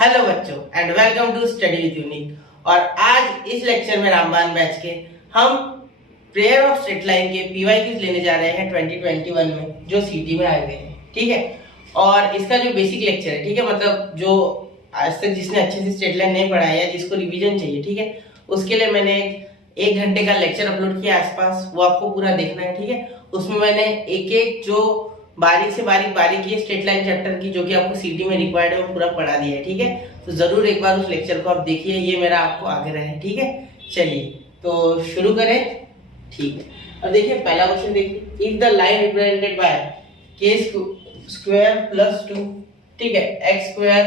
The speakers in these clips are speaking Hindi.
हेलो बच्चों and welcome to study with unique. और आज इस लेक्चर में रामबान बैच के हम प्रेयर ऑफ स्ट्रेट लाइन के पीवाईक्यूज लेने जा रहे हैं 2021 में जो सीटी में आए हुए हैं। ठीक है, और इसका जो बेसिक लेक्चर है, ठीक है, मतलब जो आज तक जिसने अच्छे से स्ट्रेट लाइन नहीं पढ़ा है या जिसको रिवीजन चाहिए, ठीक है, उसके लिए मैंने एक घंटे का लेक्चर अपलोड किया आसपास, वो आपको पूरा देखना है। ठीक है, उसमें मैंने एक एक जो बारीक से बारीक ये स्ट्रेट लाइन चैप्टर की जो कि आपको सीटी में रिक्वायर्ड है वो पूरा पढ़ा दिया है। ठीक है, तो जरूर एक बार उस लेक्चर को आप देखिए, ये मेरा आपको आग्रह है। ठीक है, चलिए तो शुरू करें। ठीक है, अब देखिए पहला क्वेश्चन देखिए, if the line represented by K square plus 2, ठीक है, X square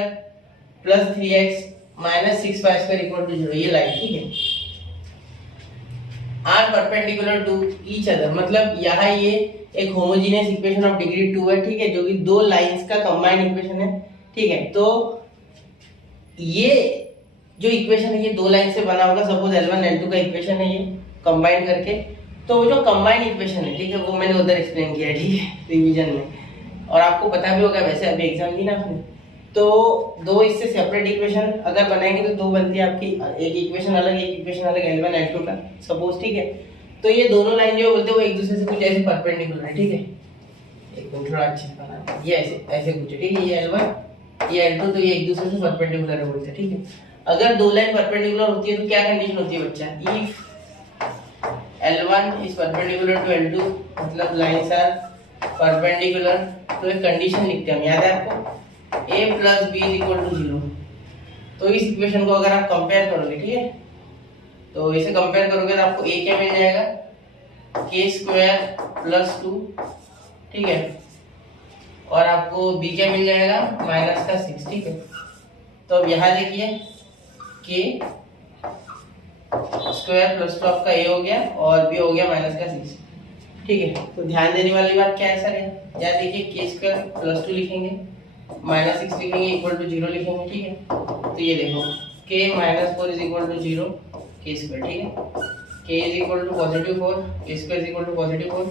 plus 3x minus 6y square equal to 0, ये लाइन, ठीक है, are perpendicular to each other, मतलब यहाँ ये एक होमोजेनियस इक्वेशन ऑफ डिग्री 2 है। ठीक है, जो कि दो लाइंस का कंबाइंड इक्वेशन है। ठीक है, तो ये जो इक्वेशन है ये दो लाइन से बना होगा। सपोज L1 L2 का इक्वेशन है ये कंबाइन करके, तो वो जो कंबाइंड इक्वेशन है, ठीक है, वो मैंने उधर एक्सप्लेन किया है, ठीक है, रिवीजन में, और आपको पता भी होगा वैसे अभी एग्जाम दी ना आपने। तो दो इससे सेपरेट इक्वेशन अगर बनाएंगे तो दो बनती है आपकी, एक इक्वेशन अलग एक इक्वेशन अलग L1 L2 का सपोज। ठीक है, तो ये दोनों लाइन जो बोलते हैं वो एक दूसरे से कुछ ऐसे परपेंडिकुलर है। ठीक है, एक मिनट थोड़ा अच्छे से बनाना, ये ऐसे ऐसे कुछ है। ठीक है, ये L1 ये L2, तो ये एक दूसरे से परपेंडिकुलर है बोलते हैं। ठीक है, अगर दो लाइन परपेंडिकुलर होती है तो क्या कंडीशन होती है बच्चा, if L1 is perpendicular to L2, मतलब लाइंस आर परपेंडिकुलर, तो एक कंडीशन लिखते हैं हम, याद है आपको, a plus B is equal to 0। तो इस इक्वेशन को अगर आप कंपेयर करोगे, ठीक है, तो इसे कंपेयर करोगे तो आपको a क्या मिल जाएगा, k स्क्वायर प्लस 2, ठीक है, और आपको b क्या मिल जाएगा, माइनस का 6। ठीक है, तो अब यहाँ देखिए k स्क्वायर प्लस 2 आपका a हो गया और b हो गया माइनस का 6। ठीक है, तो ध्यान देने वाली बात क्या है सर, यहाँ देखिए k स्क्वायर प्लस 2 लिखेंगे, माइनस 6 लिखेंगे, इक्वल टू 0 लिखेंगे। ठीक है, तो ये देखो k minus 4 is equal to 0 k square. ठीक है, k is equal to positive 4, k square is equal to positive 4।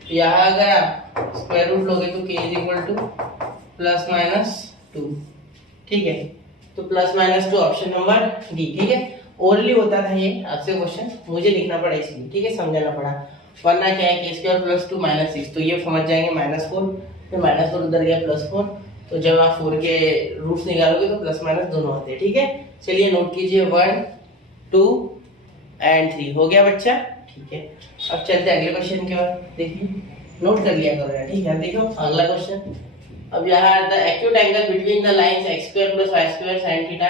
तो यहाँ अगर आप स्क्वायर रूट लोगे तो k is equal two plus minus 2। ठीक है, तो plus minus 2 option number D. ठीक है, ओरली होता था ये आपसे क्वेश्चन, मुझे लिखना पड़ा इसलिए, ठीक है, समझाना पड़ा, वरना क्या है k स्क्वायर प्लस 2 माइनस 6, तो ये समझ जाएंगे माइनस 4, फिर माइनस 4 उधर गया प्लस 4, तो जब आप 4 के रूट्स निकालोगे तो प्लस माइनस दोनों आते हैं। ठीक है, चलिए नोट कीजिए 1 2 एंड 3 हो गया बच्चा। ठीक है, अब चलते अगले क्वेश्चन की ओर, देखिए नोट कर लिया करो यार। ठीक है, देखो अगला क्वेश्चन, अब यहाँ the acute angle between the lines x square plus y square sin theta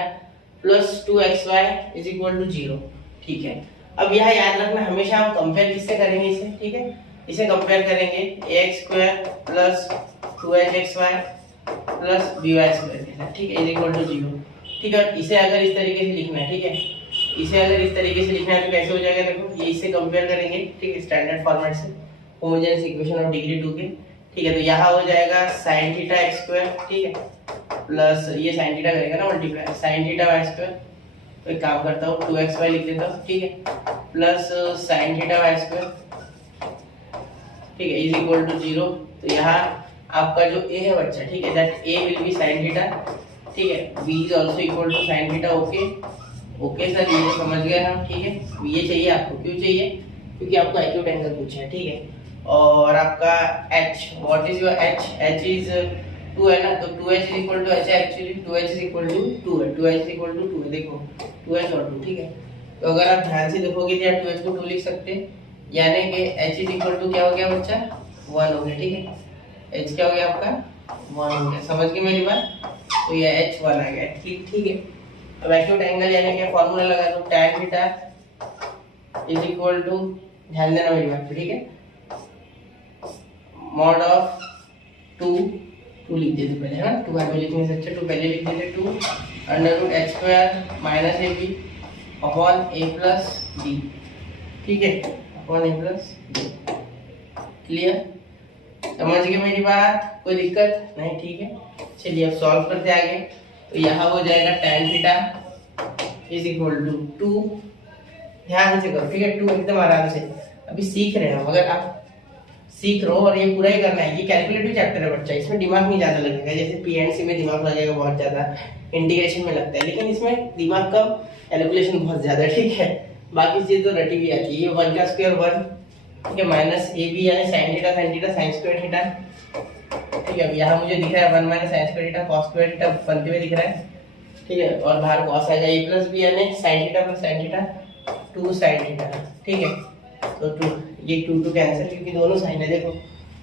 plus 2xy is equal to 0। ठीक है, अब यहाँ याद रखना हमेशा हम कंपेयर किससे करेंगे इसे, ठीक है, इसे कंपेयर करेंगे ax square plus 2hxy plus by square, ठीक है, इज इक्वल टू 0। ठीक है, इसे अगर इस तरीके से लिखना है, ठीक है, इसे अगर इस तरीके से लिखना है तो कैसे हो जाएगा, देखो ये इससे कंपेयर करेंगे, ठीक है, स्टैंडर्ड फॉर्मेट से, होमोजेनियस इक्वेशन ऑफ डिग्री 2 के। ठीक है, तो यहाँ हो जाएगा sin थीटा x स्क्वायर, ठीक है, प्लस ये sin थीटा करेगा ना multiply sin theta y square, तो एक काम करता हूँ 2xy लिख देता हूँ, ठीक है, plus sin theta y square, ठीक है, इज इक्वल टू 0। तो यहाँ आपका जो a है बच्चा, ठीक है, that a will be sin theta, ठीक है, b is also equal to sin theta. Okay okay sir, ये समझ गए हम। ठीक है, ये चाहिए आपको, क्यों चाहिए, क्योंकि आपको एक्यूट एंगल पूछा है। ठीक है, और आपका h, what is your h, h is 2 है ना, तो 2h is equal to h है, actually 2h is equal to 2 है, 2h इज इक्वल टू 2 है, देखो 2h और 2। ठीक है, तो अगर आप ध्यान से देखोगे तो यार 2h को 2 लिख सकते हैं, यानी कि h इज इक्वल टू क्या हो गया बच्चा, 1 हो गया। ठीक है, h क्या हो गया आपका, 1 हो गया, समझ गए मेरी बात, तो ये h 1 आ गया। ठीक है, अब एक्यूट एंगल यानी क्या फार्मूला लगा दो, tan theta is equal to, ध्यान देना मेरी बात पे, ठीक है, मॉड ऑफ 2 लिख देते पहले, है ना, 2 बाद में लिखने से अच्छा 2 पहले लिख देते, 2 under root h square minus ab upon a plus b। ठीक है, upon a plus b। Clear, समझ गए मेरी बात, कोई दिक्कत नहीं। ठीक है, चलिए अब सॉल्व करते आगे, तो यहाँ हो जाएगा tan theta is equal to 2, ध्यान से करो, ठीक है, 2 एकदम आराम से, अभी सीख रहे हैं, अगर आप सीख रहे हो और ये पूरा ही करना है, ये कैलकुलेटिव चैप्टर है बच्चा, इसमें दिमाग नहीं ज्यादा लगेगा, जैसे पीएनसी में दिमाग लगेगा बहुत ज्यादा, इंटीग्रेशन में लगता है, लेकिन इसमें दिमाग कम, कैलकुलेशन बहुत ज्यादा, ठीक है। बाकी चीज तो रटी भी आती है। ये 1 का स्क्वायर 1, ठीक है, माइनस ए बी यानी sine theta sine square theta, ठीक है। अब यहाँ मुझे दिख रहा है 1 minus sine square theta cos square theta बनते हुए दिख रहा है, ठीक है। और बाहर कॉस आएगा, ए प्लस बी यानी sine theta plus sine theta 2 sine theta, ठीक है। तो 2 ये 2 कैंसिल क्योंकि दोनों साइन है, देखो।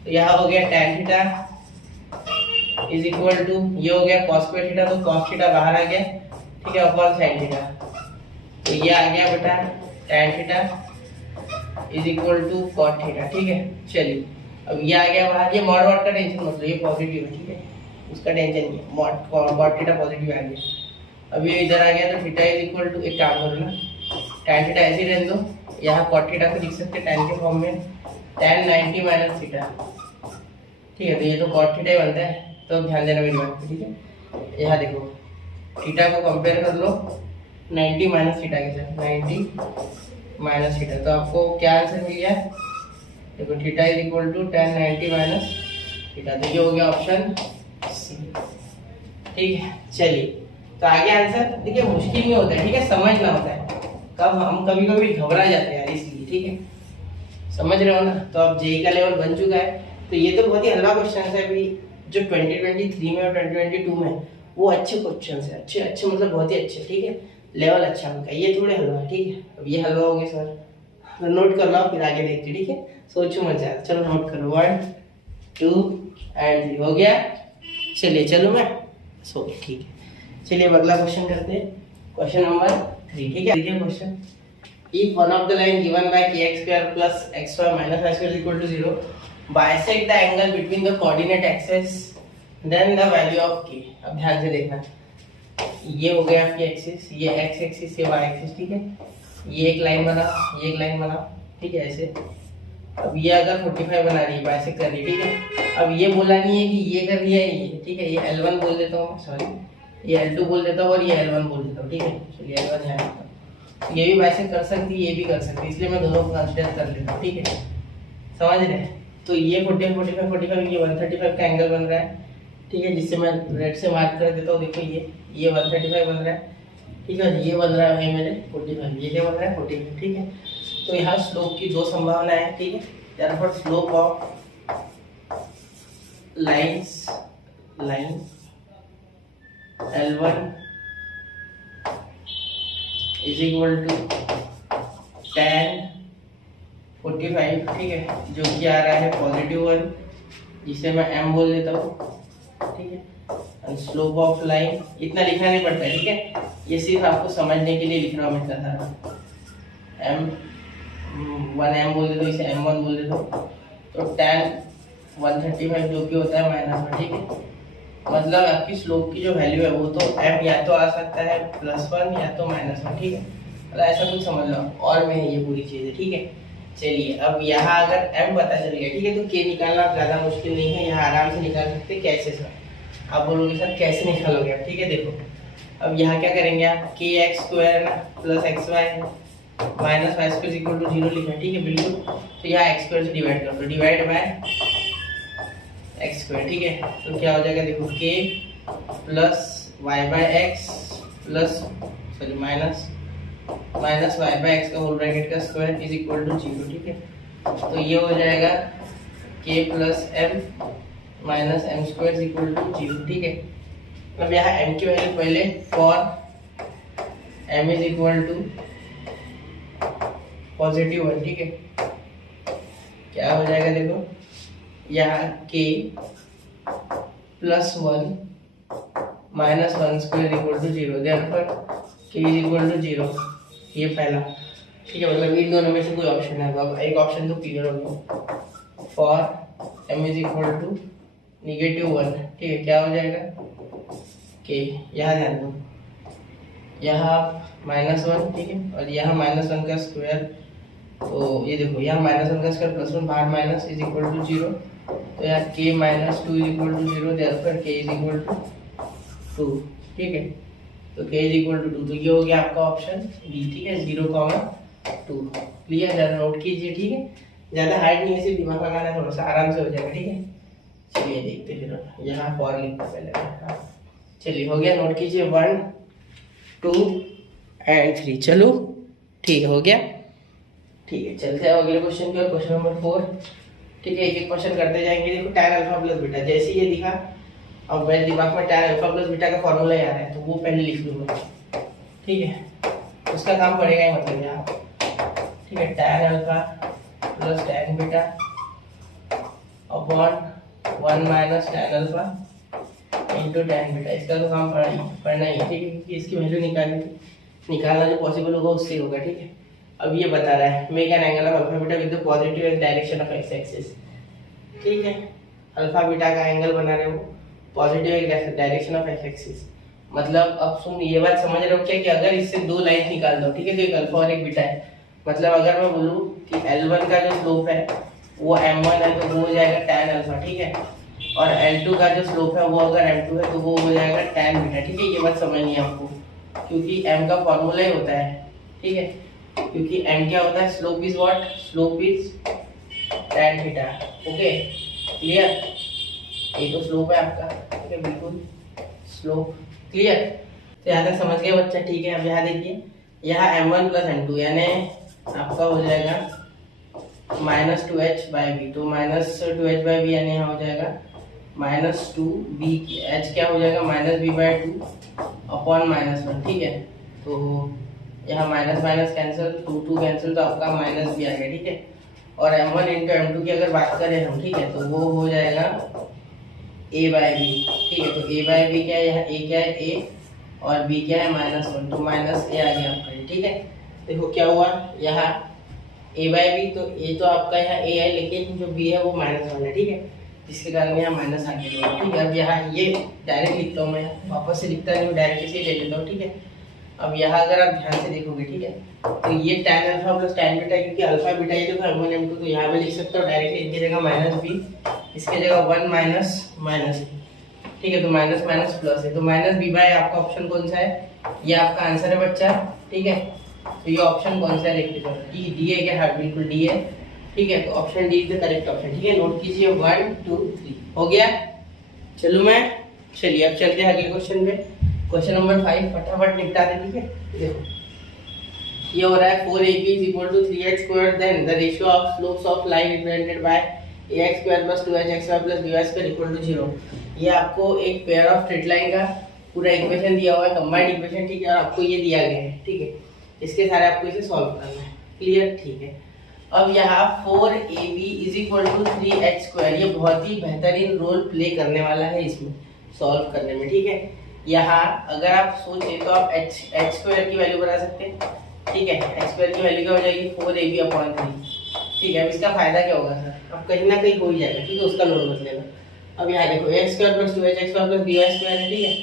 तो यहाँ हो गया tan theta is equal to, ये हो गया cos स्क्वायर थीटा, तो cos थीटा बाहर आ गया, ठीक है, अपॉन sin थीटा। तो ये आ गया बेटा tan theta is equal to cot theta, ठीक है। चलिए अब ये आ गया बाहर, ये मॉड का टेंशन मत लो, ये पॉजिटिव है, ठीक है, उसका टेंशन नहीं है। मॉड cot थीटा पॉजिटिव आ गया। अब ये इधर आ गया तो थीटा इज इक्वल टू, एक काम करो ना, tan थीटा ऐसे ही रहने दो, यहाँ cot थीटा को लिख सकते हैं tan के फॉर्म में, tan 90 माइनस थीटा, ठीक है। तो ये तो cot थीटा ही बनता है, तो ध्यान देना मेरी बात पे, ठीक है। यहाँ देखो थीटा को कंपेयर कर लो 90 माइनस थीटा के साथ, 90 माइनस थीटा, तो आपको क्या आंसर मिल गया, देखो theta is equal to tan 90 minus theta. तो ये हो गया ऑप्शन सी, ठीक है। चलिए तो आगे आंसर देखिए मुश्किल में होता है, ठीक है, समझना होता है। कब हम कभी कभी घबरा जाते हैं यार, इसलिए, ठीक है, समझ रहे हो ना। तो अब जेई का लेवल बन चुका है, तो ये तो बहुत ही हल्का क्वेश्चन है अभी, जो 2023 में और 2022 में वो अच्छे क्वेश्चन है, अच्छे अच्छे मतलब बहुत ही अच्छे, ठीक है, लेवल अच्छा उनका। ये थोड़े हलवा है, ठीक है। अब ये हलवा हो गए सर, तो नोट कर लो, फिर आगे देखते, ठीक है, सोचो मत यार। चलो नोट करो, 1 2 एंड 3 हो गया। चलिए चलो मैं सो, ठीक है। चलिए अब अगला क्वेश्चन करते हैं, क्वेश्चन नंबर 3, ठीक है। देखिए question, if one of the line given by kx square plus xy minus y square is equal to 0 bisect the angle between the coordinate axis then the value of k। अब ध्यान से देखना, ये हो गया आपकी एक्सिस, ये x एक्सिस, ये y एक्सिस, ठीक है। ये एक लाइन बना, ये एक लाइन बना, ठीक है, ऐसे। अब ये अगर 45 बना रही है, बाइसेक्ट कर रही है, ठीक है। अब ये बोला नहीं है कि ये कर रही है ये, ठीक है, ये L1 बोल देता हूँ, सॉरी ये L2 बोल देता हूँ और ये L1 बोल देता हूँ, ठीक है। चलिए L1 यहाँ, ये भी बाइसेक्ट कर सकती है, ये भी कर सकती है, इसलिए मैं दोनों को कंसीडर कर लेता हूँ, ठीक है, समझ रहे हैं। तो ये 45 ये 135 का एंगल बन रहा है, ठीक है, जिससे मैं रेड से मार्क कर देता हूँ। देखो ये 135 बन रहा है, ठीक है, ये बन रहा है मेरे 45, ये क्या बन रहा है 45, ठीक है। तो यहाँ स्लोप की दो संभावनाएं हैं, ठीक है। therefore slope of line L1 is equal to tan 45, ठीक है, जो कि आ रहा है +1, जिसे मैं m बोल देता हूँ, ठीक है। एंड स्लोप ऑफ लाइन, इतना लिखना नहीं पड़ता है, ठीक है, ये सिर्फ आपको समझने के लिए लिख रहा हूँ मैं सारा। m बोल देता हूँ, इसे m1 बोल देता हूँ। तो tan 135 जो कि होता है -1, ठीक है। मतलब आपकी स्लोप की जो वैल्यू है वो तो m या तो आ सकता है +1 या तो -1, ठीक है, मतलब ऐसा कुछ समझ लो। और में है ये पूरी चीज़, ठीक है। चलिए अब यहाँ अगर m पता चल गया, ठीक है, तो k निकालना ज़्यादा मुश्किल नहीं है, यहाँ आराम से निकाल सकते हैं। कैसे सर? आप बोलोगे सर कैसे निकालोगे आप, ठीक है। देखो अब यहाँ क्या करेंगे आप, kx² ना plus xy minus y square equal to 0 लिखना है, ठीक है, बिल्कुल। तो यहाँ x² से डिवाइड कर दो, डिवाइड बाय x², ठीक है। तो क्या हो जाएगा, देखो k plus y by x plus sorry minus y by x का होल ब्रैकेट का स्क्वायर इज इक्वल टू 0, ठीक है। तो ये हो जाएगा k plus m minus m square is equal to 0, ठीक है। अब यहाँ m की वैल्यू पहले for m is equal to +1, ठीक है। क्या हो जाएगा, देखो यहाँ k plus 1 minus 1 square equal to 0, therefore k is equal to 0, ये पहला, ठीक है। मतलब इन दोनों में से कोई ऑप्शन है, अब एक ऑप्शन तो क्लियर हो गया। For m is equal to -1, ठीक है, क्या हो जाएगा k, यहाँ ध्यान दो, यहाँ -1, ठीक है, और यहाँ -1 का स्क्वायर, तो ये देखो यहाँ -1 का स्क्वायर +1 बाहर माइनस इज इक्वल टू 0, तो यहाँ k -2 is equal to 0, therefore k is equal to 2, ठीक है। तो k इज इक्वल टू 2, तो ये हो गया आपका ऑप्शन बी, ठीक है, 0,2। क्लियर, ज़्यादा नोट कीजिए, ठीक है, ज़्यादा हार्ड नहीं है, सिर्फ दिमाग लगाना है, थोड़ा सा आराम से हो जाएगा, ठीक है। चलिए देखते फिर, यहाँ फॉर लिखते पहले, चलिए हो गया, नोट कीजिए 1 2 एंड 3। चलो ठीक है, हो गया। ठीक है, चलते हैं अगले क्वेश्चन की ओर, क्वेश्चन नंबर 4। ठीक है, एक एक क्वेश्चन करते जाएंगे। देखो tan अल्फा प्लस बीटा, जैसे ये दिखा अब मेरे दिमाग में tan अल्फा प्लस बीटा का फॉर्मूला ही आ रहा है, तो वो पहले लिख लूंगा। ठीक है, उसका काम पड़ेगा ही, मतलब यहाँ। ठीक है, tan alpha plus tan beta upon 1 minus tan alpha into tan beta. इसका तो काम पढ़ना ही है। ठीक है, क्योंकि इसकी वैल्यू निकालना जो पॉसिबल होगा उससे होगा। ठीक है, अब ये बता रहा है make an angle of alpha beta with the positive direction of x axis. ठीक है, अल्फा बीटा का एंगल बना रहे हो positive direction of x axis. मतलब अब सुन, ये बात समझ रहे हो क्या कि अगर इससे दो लाइन निकाल दो, ठीक है, तो एक अल्फा और एक बीटा है। मतलब अगर मैं बोलूँ कि L1 का जो स्लोप है वो M1 है तो वो हो जाएगा tan अल्फा। ठीक है, और L2 का जो स्लोप है वो अगर M2 है तो वो हो जाएगा tan बीटा। ठीक है, ये बात समझनी है आपको, क्योंकि M का फॉर्मूला ही होता है। ठीक है, क्योंकि M क्या होता है, slope is what, slope is tan theta. Okay clear, ये तो स्लोप है आपका। ठीक है, बिल्कुल स्लोप क्लियर। तो यहाँ तक समझ गए बच्चा। ठीक है, अब यहाँ देखिए, यहाँ M1 प्लस M2 यानी आपका हो जाएगा माइनस 2h बाई बी। तो माइनस 2h बाई बी यानी यहाँ हो जाएगा माइनस 2b, h क्या हो जाएगा minus b by 2 upon minus 1। ठीक है, तो यहाँ माइनस माइनस कैंसिल, 2 कैंसिल, तो आपका माइनस भी आ गया। ठीक है, और M1 इंटू M2 की अगर बात करें हम, ठीक है, तो वो हो जाएगा a बाई बी। ठीक है, तो a बाई बी क्या है, यहाँ a क्या है a और b क्या है -1, तो माइनस a आ गया आपका। ठीक है, देखो क्या हुआ, यहाँ a बाई बी, तो a तो आपका यहाँ a है, लेकिन जो b है वो -1 है। ठीक है, जिसके कारण यहाँ माइनस आ गया। ठीक है, अब यहाँ ये डायरेक्ट लिखता हूँ, मैं वापस से लिखता नहीं, डायरेक्ट इसे ले लेता हूँ। ठीक है, अब यहाँ अगर आप ध्यान से देखोगे, ठीक है, तो ये tan alpha plus tan beta, क्योंकि अल्फा बीटा ये देखो M1 M2, तो यहाँ पे लिख सकते हो डायरेक्टली, इनकी जगह माइनस बी, इसके जगह 1 माइनस माइनस। ठीक है, तो माइनस माइनस प्लस है, तो माइनस बी बाई आपका ऑप्शन कौन सा है, ये आपका आंसर है बच्चा। ठीक है, तो ये ऑप्शन कौन सा है लिख लीजिए, डी है क्या, हाँ बिल्कुल डी है। ठीक है, तो option D is the correct option. ठीक है, नोट कीजिए 1 2 3 हो गया। चलिए अब चलते हैं अगले क्वेश्चन पे, क्वेश्चन नंबर 5 फटाफट निपटा दे। ठीक है, देखो ये हो रहा है 4ab is equal to 3x squared, then the ratio of slopes of line represented by ax square plus 2hxy plus by square equal to 0। ये आपको एक पेयर ऑफ स्ट्रेट लाइन का पूरा इक्वेशन दिया हुआ है, कंबाइंड इक्वेशन। ठीक है, और आपको ये दिया गया है। ठीक है, इसके सारे आपको इसे सॉल्व करना है। क्लियर, ठीक है। अब यहाँ 4ab is equal to 3h square, ये बहुत ही बेहतरीन रोल प्ले करने वाला है इसमें सॉल्व करने में। ठीक है, यहाँ अगर आप सोचे तो आप h स्क्वायर की वैल्यू बना सकते हैं। ठीक है, h स्क्वायर की वैल्यू क्या हो जाएगी 4ab अपॉन 3। ठीक है, अब इसका फायदा क्या होगा सर, अब कहीं ना कहीं हो ही जाएगा। ठीक है, उसका लोड मत लेना। अब यहाँ देखो x square plus 2h square plus by square है। ठीक है,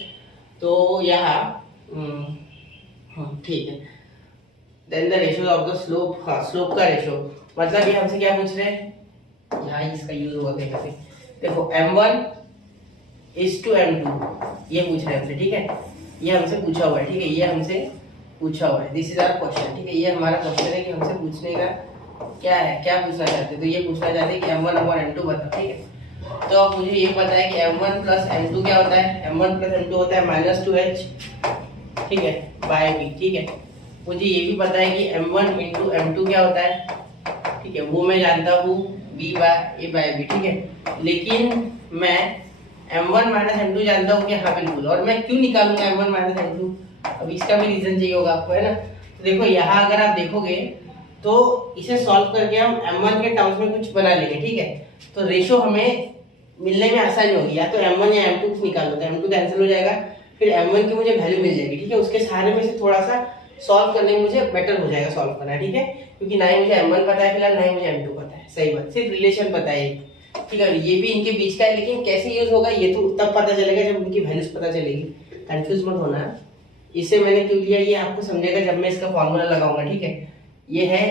तो यहाँ ठीक है, then the ratio of the slope, हाँ स्लोप का रेशियो, मतलब ये हमसे क्या पूछ रहे हैं, यहाँ इसका यूज होगा कैसे, देखो M1 is to M2 ये पूछ रहे हैं हमसे। ठीक है, ये हमसे पूछा हुआ है। ठीक है, ये हमसे पूछा हुआ है, दिस इज आवर क्वेश्चन। ठीक है, ये हमारा क्वेश्चन है कि हमसे पूछने का क्या है, क्या पूछना चाहते हैं, तो ये पूछना चाहते हैं कि M1 अपॉन M2 बताओ। ठीक है, तो अब मुझे ये पता है कि M1 प्लस M2 क्या होता है, M1 प्लस M2 होता है माइनस 2h। ठीक है, बाय बी। ठीक है, मुझे ये भी पता है कि M1 इंटू M2 क्या होता है। ठीक है, वो मैं जानता हूँ b by a by b। ठीक है, लेकिन मैं M1 माइनस M2 जानता हूँ कि हाँ बिल्कुल, और मैं क्यों निकालूंगा M1 माइनस M2, अब इसका भी रीजन चाहिए होगा आपको, है ना। तो देखो यहाँ अगर आप देखोगे तो इसे सॉल्व करके हम M1 के टर्म्स में कुछ बना लेंगे। ठीक है, तो रेशो हमें मिलने में आसानी होगी, या तो M1 या M2 कुछ निकाल लो, तो M2 कैंसिल हो जाएगा, फिर M1 की मुझे वैल्यू मिल जाएगी। ठीक है, उसके सारे में से थोड़ा सा सॉल्व करने में मुझे बेटर हो जाएगा सॉल्व करना। ठीक है, क्योंकि ना ही मुझे M1 पता है फिलहाल, ना ही मुझे M2 पता है, सही बात, सिर्फ रिलेशन पता है। ठीक है, ये भी इनके बीच का है, लेकिन कैसे यूज होगा ये तो तब पता चलेगा जब उनकी वैल्यूज पता चलेगी। कंफ्यूज मत होना, इसे मैंने क्यों लिया ये आपको समझेगा जब मैं इसका फॉर्मूला लगाऊंगा। ठीक है, ये है,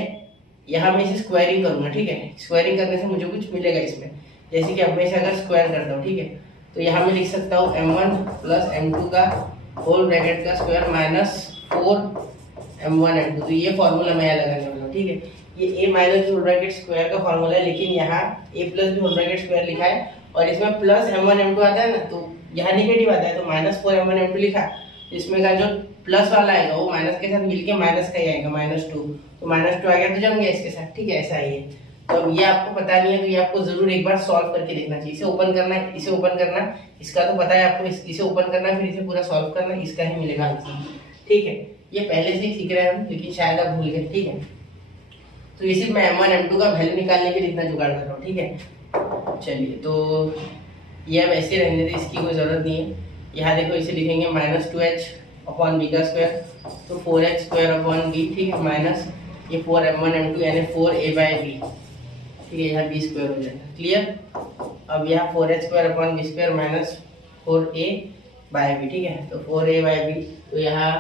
यहाँ मैं इसे स्क्वायरिंग करूंगा। ठीक है, स्क्वायरिंग करने से मुझे कुछ मिलेगा इसमें, जैसे कि अब मैं इसे अगर स्क्वायर करता हूँ, ठीक है, तो यहाँ मैं लिख सकता हूँ M1 प्लस M2 का होल ब्रैकेट का स्क्वायर माइनस 4M1 M2, तो ये फॉर्मूला मैं यहाँ लगाने वाला हूँ। ठीक है, ये a minus whole bracket square का फॉर्मूला है, लेकिन यहाँ a प्लस भी होल ब्रैकेट स्क्वायर लिखा है, और इसमें प्लस M1 M2 आता है ना, तो यहाँ निगेटिव आता है तो -4m1m2 लिखा, इसमें का जो प्लस वाला आएगा वो माइनस के साथ मिलके माइनस का ही आएगा -2, तो -2 आ गया तो जम गया इसके साथ, ठीक है ऐसा ही है। तो अब ये आपको पता नहीं है तो ये आपको जरूर एक बार सॉल्व करके देखना चाहिए। इसे ओपन करना है, इसे ओपन करना, इसका तो पता है आपको, इसे ओपन करना है फिर इसे पूरा सॉल्व करना, इसका ही मिलेगा आंसर, ठीक है। ये पहले से ही सीख रहे हैं हम, लेकिन शायद आप भूल गए, ठीक है। तो ये सिर्फ मैं m1 m2 का वैल्यू निकालने के लिए इतना जुगाड़ कर रहा हूँ, ठीक है। चलिए तो ये अब ऐसे रहने दें, इसकी कोई जरूरत नहीं है। यहाँ देखो इसे लिखेंगे -2h अपॉन b का स्क्वायर, तो 4h स्क्वायर अपॉन b, ठीक है, माइनस ये 4m1 m2 यानी 4a/b, ठीक है, यहाँ b स्क्वायर हो जाएगा, क्लियर। अब यहाँ 4h square upon b square minus 4a/b, ठीक है, तो 4a/b, तो यहाँ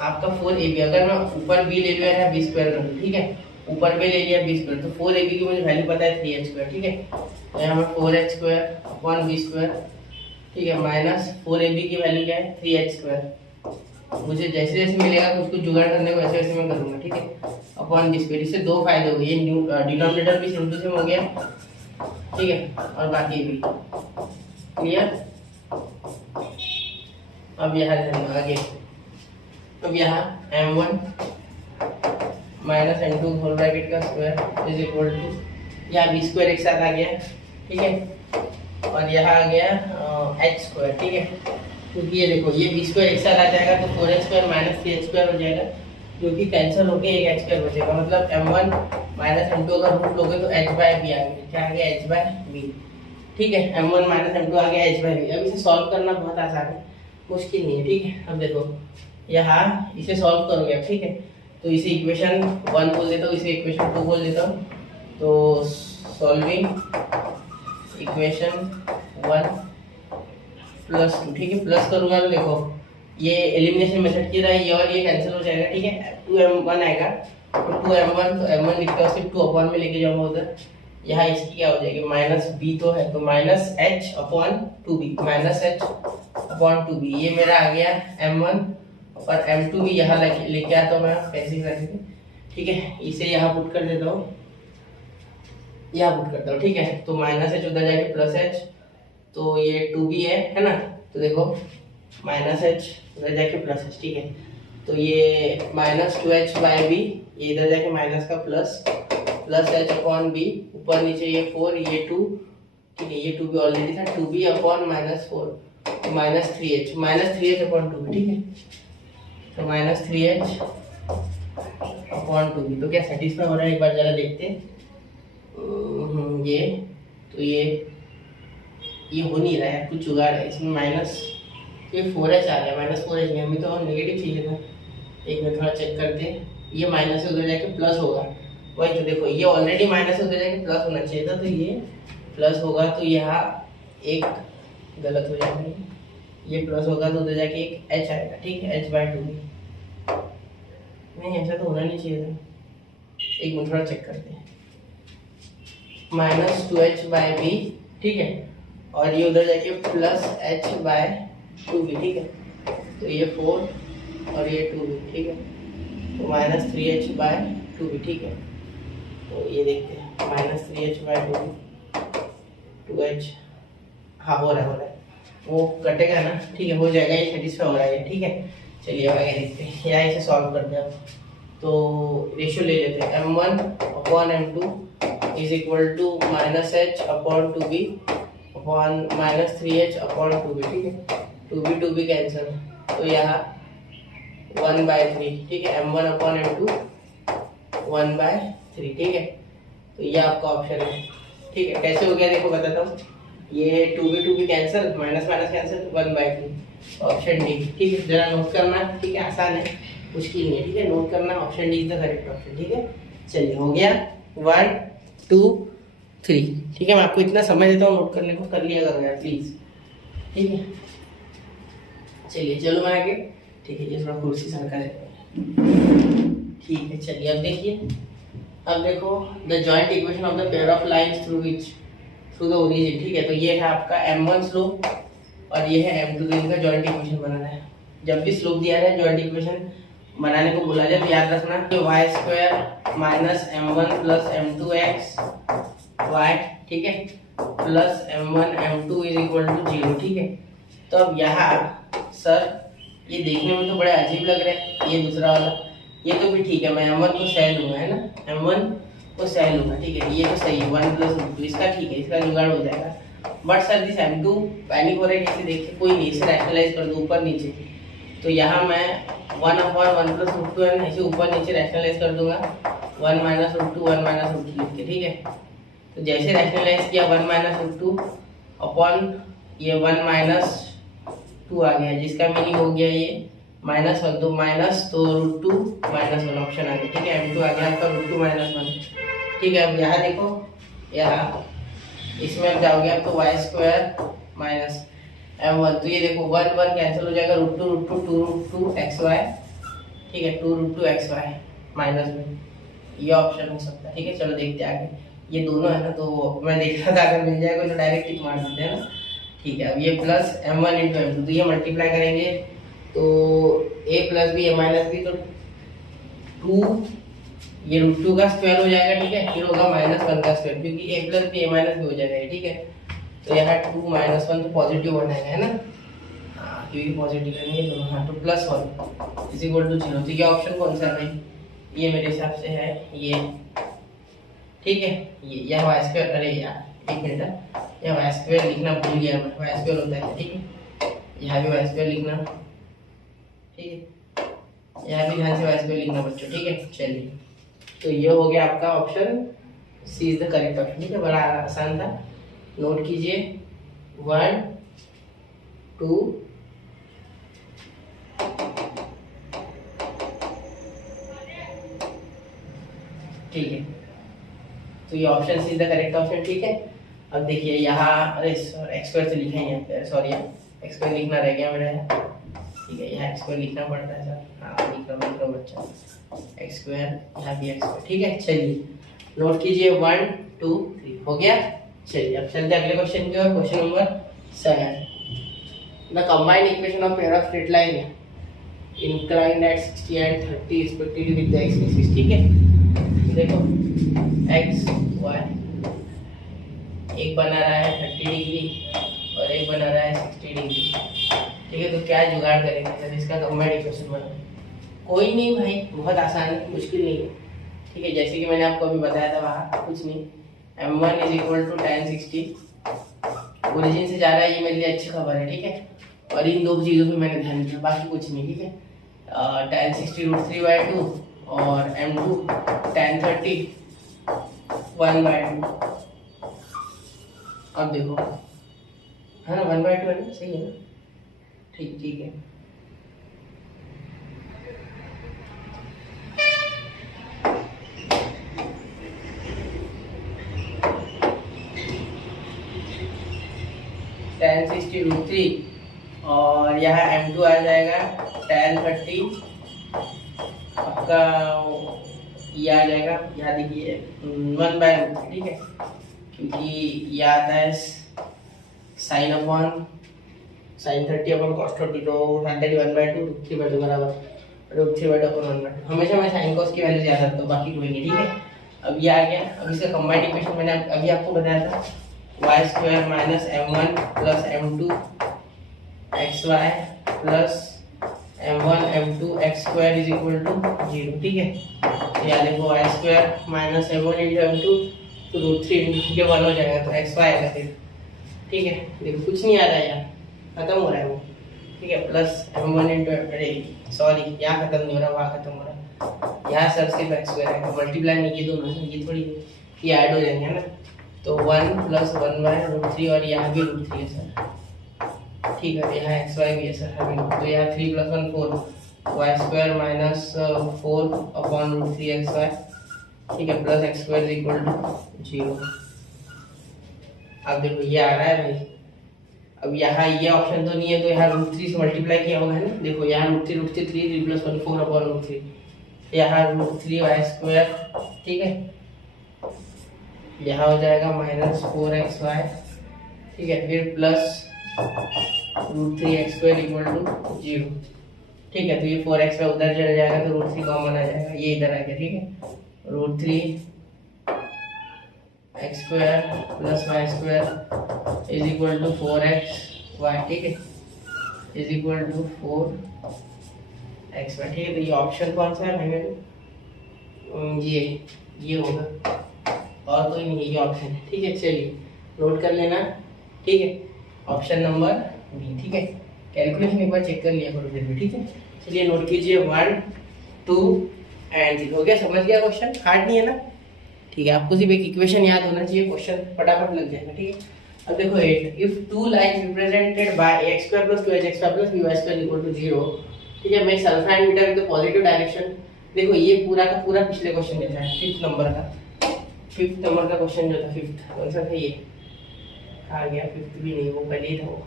आपका 4ab, अगर मैं ऊपर b ले लूँ या b स्क्वायर कर लूँ, ठीक है, ऊपर में ले लिया b स्क्वायर, तो 4ab की मुझे वैल्यू पता है 3h स्क्वायर, ठीक है, तो यहाँ मैं 4h square upon b square, ठीक है, माइनस 4ab की वैल्यू क्या है 3h स्क्वायर। मुझे जैसे जैसे मिलेगा तो उसको जुगाड़ करने को वैसे वैसे मैं करूँगा, ठीक है, अपॉन b स्क्वायर। इससे दो फायदे हो गए, ये डिनोमिनेटर भी सेम टू सेम हो गया, ठीक है, और बाकी भी क्लियर। अब यहाँ आगे, अब यहाँ m1 minus m2 whole bracket का स्क्वायर इज इक्वल टू, यहाँ b स्क्वायर एक साथ आ गया, ठीक है, और यहाँ आ गया h स्क्वायर, ठीक है, क्योंकि ये देखो ये b स्क्वायर एक साथ आ जाएगा तो 4h square minus 3h square हो जाएगा, क्योंकि कैंसिल होके एक h स्क्वायर बचेगा, मतलब m1 माइनस m2 का रूट लोगे तो h/b आ गया, क्या आ गया h/b, ठीक है, m1 माइनस m2 आ गया h/b। अब इसे सॉल्व करना बहुत आसान है, मुश्किल नहीं है, ठीक है। अब देखो यहाँ इसे सॉल्व करोगे आप, ठीक है, तो इसे इक्वेशन 1 बोल देता हूँ, इसे इक्वेशन 2 बोल देता हूँ, तो सॉल्विंग इक्वेशन 1 प्लस 2, ठीक है, प्लस करूँगा तो देखो ये एलिमिनेशन मेथड की तरह ये और ये कैंसिल हो जाएगा, ठीक है, 2m1 आएगा, तो 2m1, तो m1 लिखता हूँ सिर्फ 2 अपॉन में लेके जाऊँगा उधर, यहाँ इसकी क्या हो जाएगी -b तो है, तो -h upon 2b, -h upon 2b, ये मेरा आ गया m1, और m2 भी यहाँ लेके आता हूँ मैं कैसे करके, ठीक है, इसे यहाँ पुट कर देता हूँ, यहाँ पुट करता हूँ, ठीक है, तो -h उधर जाके +h, तो ये 2b है ना, तो देखो -h उधर जाके +h, ठीक है, तो ये -2h/b, ये इधर जाके माइनस का प्लस h अपॉन b, ऊपर नीचे ये 4 ये 2, ठीक है, ये 2b ऑलरेडी था, 2b upon -4, -3h upon 2b, ठीक है, तो -3h अपॉन 2b, तो क्या सेटिस्फाई हो रहा है एक बार जरा देखते हैं। ये तो ये हो नहीं रहा है, कुछ जुगाड़ है इसमें, माइनस ये 4h आ गया, -4h में, हमें तो नेगेटिव चाहिए था, एक मिनट थोड़ा चेक करते हैं, ये माइनस से उधर जाके प्लस होगा, वही तो देखो ये ऑलरेडी माइनस से उधर जाके प्लस होना चाहिए था, तो ये प्लस होगा, तो यहाँ एक गलत हो जाएगा, ये प्लस होगा तो उधर जाके एक h आएगा, ठीक है, h/2b, नहीं ऐसा तो होना नहीं चाहिए था, एक मिनट थोड़ा चेक करते हैं, -2h/b, ठीक है, और ये उधर जाके +h/2b, ठीक है, तो ये 4 और ये 2b, ठीक है, तो -3h/2b, ठीक है, तो ये देखते हैं -3h/2b, 2h, हाँ हो रहा है, वो कटेगा ना, ठीक है, हो जाएगा, ये सेटिस्फाई हो रहा है, ठीक है। चलिए अब आगे देखते हैं, यहाँ इसे सॉल्व करते हैं, तो रेशियो ले लेते हैं, m1 upon m2 is equal to -h upon 2b upon -3h upon 2b, ठीक है, 2b कैंसिल, तो यहाँ 1/3, ठीक है, m1 अपॉन m2 1/3, ठीक है, तो ये आपका ऑप्शन है, ठीक है। कैसे हो गया देखो बताता हूँ, ये 2b cancel, minus cancel, 1/3, option D, ठीक है, जरा नोट करना, ठीक है, आसान है, मुश्किल नहीं है, ठीक है, नोट करना, option D is the correct option, ठीक है। चलिए हो गया 1 2 3, ठीक है, मैं आपको इतना समय देता हूँ नोट करने को, कर लिया करो यार प्लीज, ठीक है। चलिए चलो मैं आगे, ठीक है, ये थोड़ा कुर्सी सरका देता हूँ, ठीक है। चलिए अब देखिए, अब देखो the joint equation of the pair of lines through the origin, ठीक है, तो ये है आपका m1 स्लोप और ये है m2, तो इनका जॉइंट इक्वेशन बनाना है। जब भी स्लोप दिया है जॉइंट इक्वेशन बनाने को बोला जाए तो याद रखना कि y² - m1 + m2x y, ठीक है, plus m1 m2 is equal to 0। ठीक है, तो अब यहाँ सर ये देखने में तो बड़ा अजीब लग रहा है, ये दूसरा वाला, ये तो भी ठीक है, मैं m1 को सह लूंगा, है ना, m1 को सह लूंगा। ठीक है, ये तो सही है, 1 प्लस m2 इसका ठीक है, इसका जुगाड़ हो जाएगा। But sir this m2 panic हो रहा है, कैसे देखिए, कोई नहीं, इसे रैशनलाइज कर दो ऊपर नीचे, तो यहाँ मैं 1/1 प्लस रूट 2 है ना, इसे ऊपर नीचे रैशनलाइज कर दूंगा, 1 माइनस रूट 2 1 माइनस रूट 2 लिख के। ठीक है, तो जैसे रैशनलाइज किया 1 माइनस रूट 2 अपॉन ये 1 माइनस 2 आ गया, जिसका मीनिंग हो गया ये -1, तो माइनस तो रूट 2 -1 ऑप्शन आ गया। ठीक है, m2 आ गया आपका रूट 2 -1। ठीक है, अब यहाँ देखो, यहाँ इसमें अब जाओगे आप तो y² माइनस m1, तो ये देखो 1 1 कैंसिल हो जाएगा, रूट 2 xy। ठीक है, 2 रूट 2 xy माइनस में, ये ऑप्शन हो सकता है। ठीक है, चलो देखते हैं आगे, ये दोनों है ना, तो मैं देख रहा था अगर मिल जाएगा तो डायरेक्ट टिक मार देते हैं ना। ठीक है, अब ये प्लस m1 इंटू m2, तो ये मल्टीप्लाई करेंगे तो a plus b a minus b, तो 2 ये रूट 2 का स्क्वायर हो जाएगा। ठीक है, फिर होगा -1 का स्क्वायर, क्योंकि a plus b a minus b हो जाएगा। ठीक है, तो यहाँ 2 -1 तो पॉजिटिव वन है ना, हाँ क्योंकि पॉजिटिव है दोनों, हाँ तो +1 इज इक्वल टू 0। तो ये ऑप्शन कौन सा है, ये मेरे हिसाब से है ये। ठीक है, ये यह y², अरे यार एक मिनट, यह y² लिखना भूल गया मैं, y² होता है। ठीक है, यहाँ भी y² लिखना, ठीक है, यहाँ भी ध्यान से y² लिखना बच्चों। ठीक है, चलिए, तो ये हो गया आपका option c is the correct option. ठीक है, बड़ा आसान था, नोट कीजिए 1 2 ठीक है, तो ये option c is the correct option. ठीक है, अब देखिए यहाँ, अरे x² तो लिखा ही है, सॉरी x² लिखना रह गया मेरा यहाँ। ठीक है, यहाँ x² लिखना पड़ता है सर, हाँ लिख रहा बच्चा, x², यहाँ भी x²। ठीक है, चलिए नोट कीजिए 1 2 3 हो गया। चलिए अब चलते हैं अगले क्वेश्चन की ओर, question number 7। The combined equation of pair of straight line inclined at 60 and 30 respectively with the X axis. ठीक है, देखो x y, एक बना रहा है 30 डिग्री और एक बना रहा है 60 डिग्री। ठीक है, तो क्या जुगाड़ करेंगे जब इसका कंबाइंड इक्वेशन बना, कोई नहीं भाई, बहुत आसान है, मुश्किल नहीं है। ठीक है, जैसे कि मैंने आपको अभी बताया था वहाँ, कुछ नहीं, m1 is equal to tan 60, origin से जा रहा है, ये मेरे लिए अच्छी खबर है। ठीक है, और इन दो चीज़ों पे मैंने ध्यान दिया, बाकी कुछ नहीं। ठीक है, tan 60 √3/2 और m2 tan 30 1/2। अब देखो, है ना, 1/2 है ना, सही है ना, ठीक है। tan 60 √3 और यहाँ m2 आ जाएगा tan 30 आपका, ये आ जाएगा, यहाँ देखिए 1/√3। ठीक है, क्योंकि ये आता है sin 30 cos 30, तो tan 30 1/2 √3/2 बराबर √3/2 हमेशा मैं sin cos की वैल्यू ज्यादा रखता हूँ, बाकी कोई नहीं। ठीक है, अब ये आ गया। अब इसका कंबाइंड इक्वेशन मैंने अभी आपको बताया था, y² minus m1 plus m2 xy plus m1 m2 x² is equal to 0। ठीक है, यहाँ देखो y² minus m1 into m2, तो √3 इंटू के 1 हो जाएगा, तो xy आएगा फिर। ठीक है, देखो कुछ नहीं आ रहा है, यहाँ खत्म हो रहा है वो। ठीक है, प्लस m1 इंटू, अरे सॉरी यहाँ खत्म नहीं हो रहा, वहाँ खत्म हो रहा है, यहाँ सर सिर्फ x² आएगा, मल्टीप्लाई नहीं, ये दोनों ये थोड़ी, ये ऐड हो जाएंगे ना, तो 1 प्लस 1/√3 और यहाँ भी √3 है सर। ठीक है, यहाँ xy भी है सर, तो यहाँ 3 + 1 4 y² माइनस 4/√3 xy। ठीक है, प्लस x² इक्वल टू 0। अब देखो ये आ रहा है भाई, अब यहाँ ये ऑप्शन तो नहीं है, तो यहाँ √3 से मल्टीप्लाई किया होगा, है ना, देखो यहाँ √3 3 + 1 4/√3, यहाँ √3 y²। ठीक है, यहाँ हो जाएगा -4xy। ठीक है, फिर प्लस √3 x² इक्वल टू 0। ठीक है, तो ये 4xy उधर चल जाएगा, तो √3 कॉमन आ जाएगा, ये इधर आ गया। ठीक है, √3 x square plus y square is equal to 4x y, ठीक है, is equal to 4x y, ठीक है। तो ये ऑप्शन कौन सा है भाई मेरे? ये होगा, और कोई नहीं, ये ऑप्शन है, ठीक है। चलिए नोट कर लेना, ठीक है, ऑप्शन नंबर बी, ठीक है। कैलकुलेशन एक बार चेक कर लिया करो फिर भी, ठीक है। चलिए नोट कीजिए 1 2 एंड 0, हो गया, समझ गया क्वेश्चन, हार्ड नहीं है ना, ठीक है। आपको सिर्फ एक इक्वेशन याद होना चाहिए, क्वेश्चन फटाफट लग जाएगा, ठीक है। अब देखो 8, if two lines represented by ax square plus 2hx square plus by square equal to 0, ठीक है, make alpha and beta with the positive direction. देखो ये पूरा का पूरा पिछले क्वेश्चन जैसा है, 5th नंबर का क्वेश्चन जो था, 5th कौन सा था, ये आ गया, 5th भी नहीं, वो पहले ही था वो,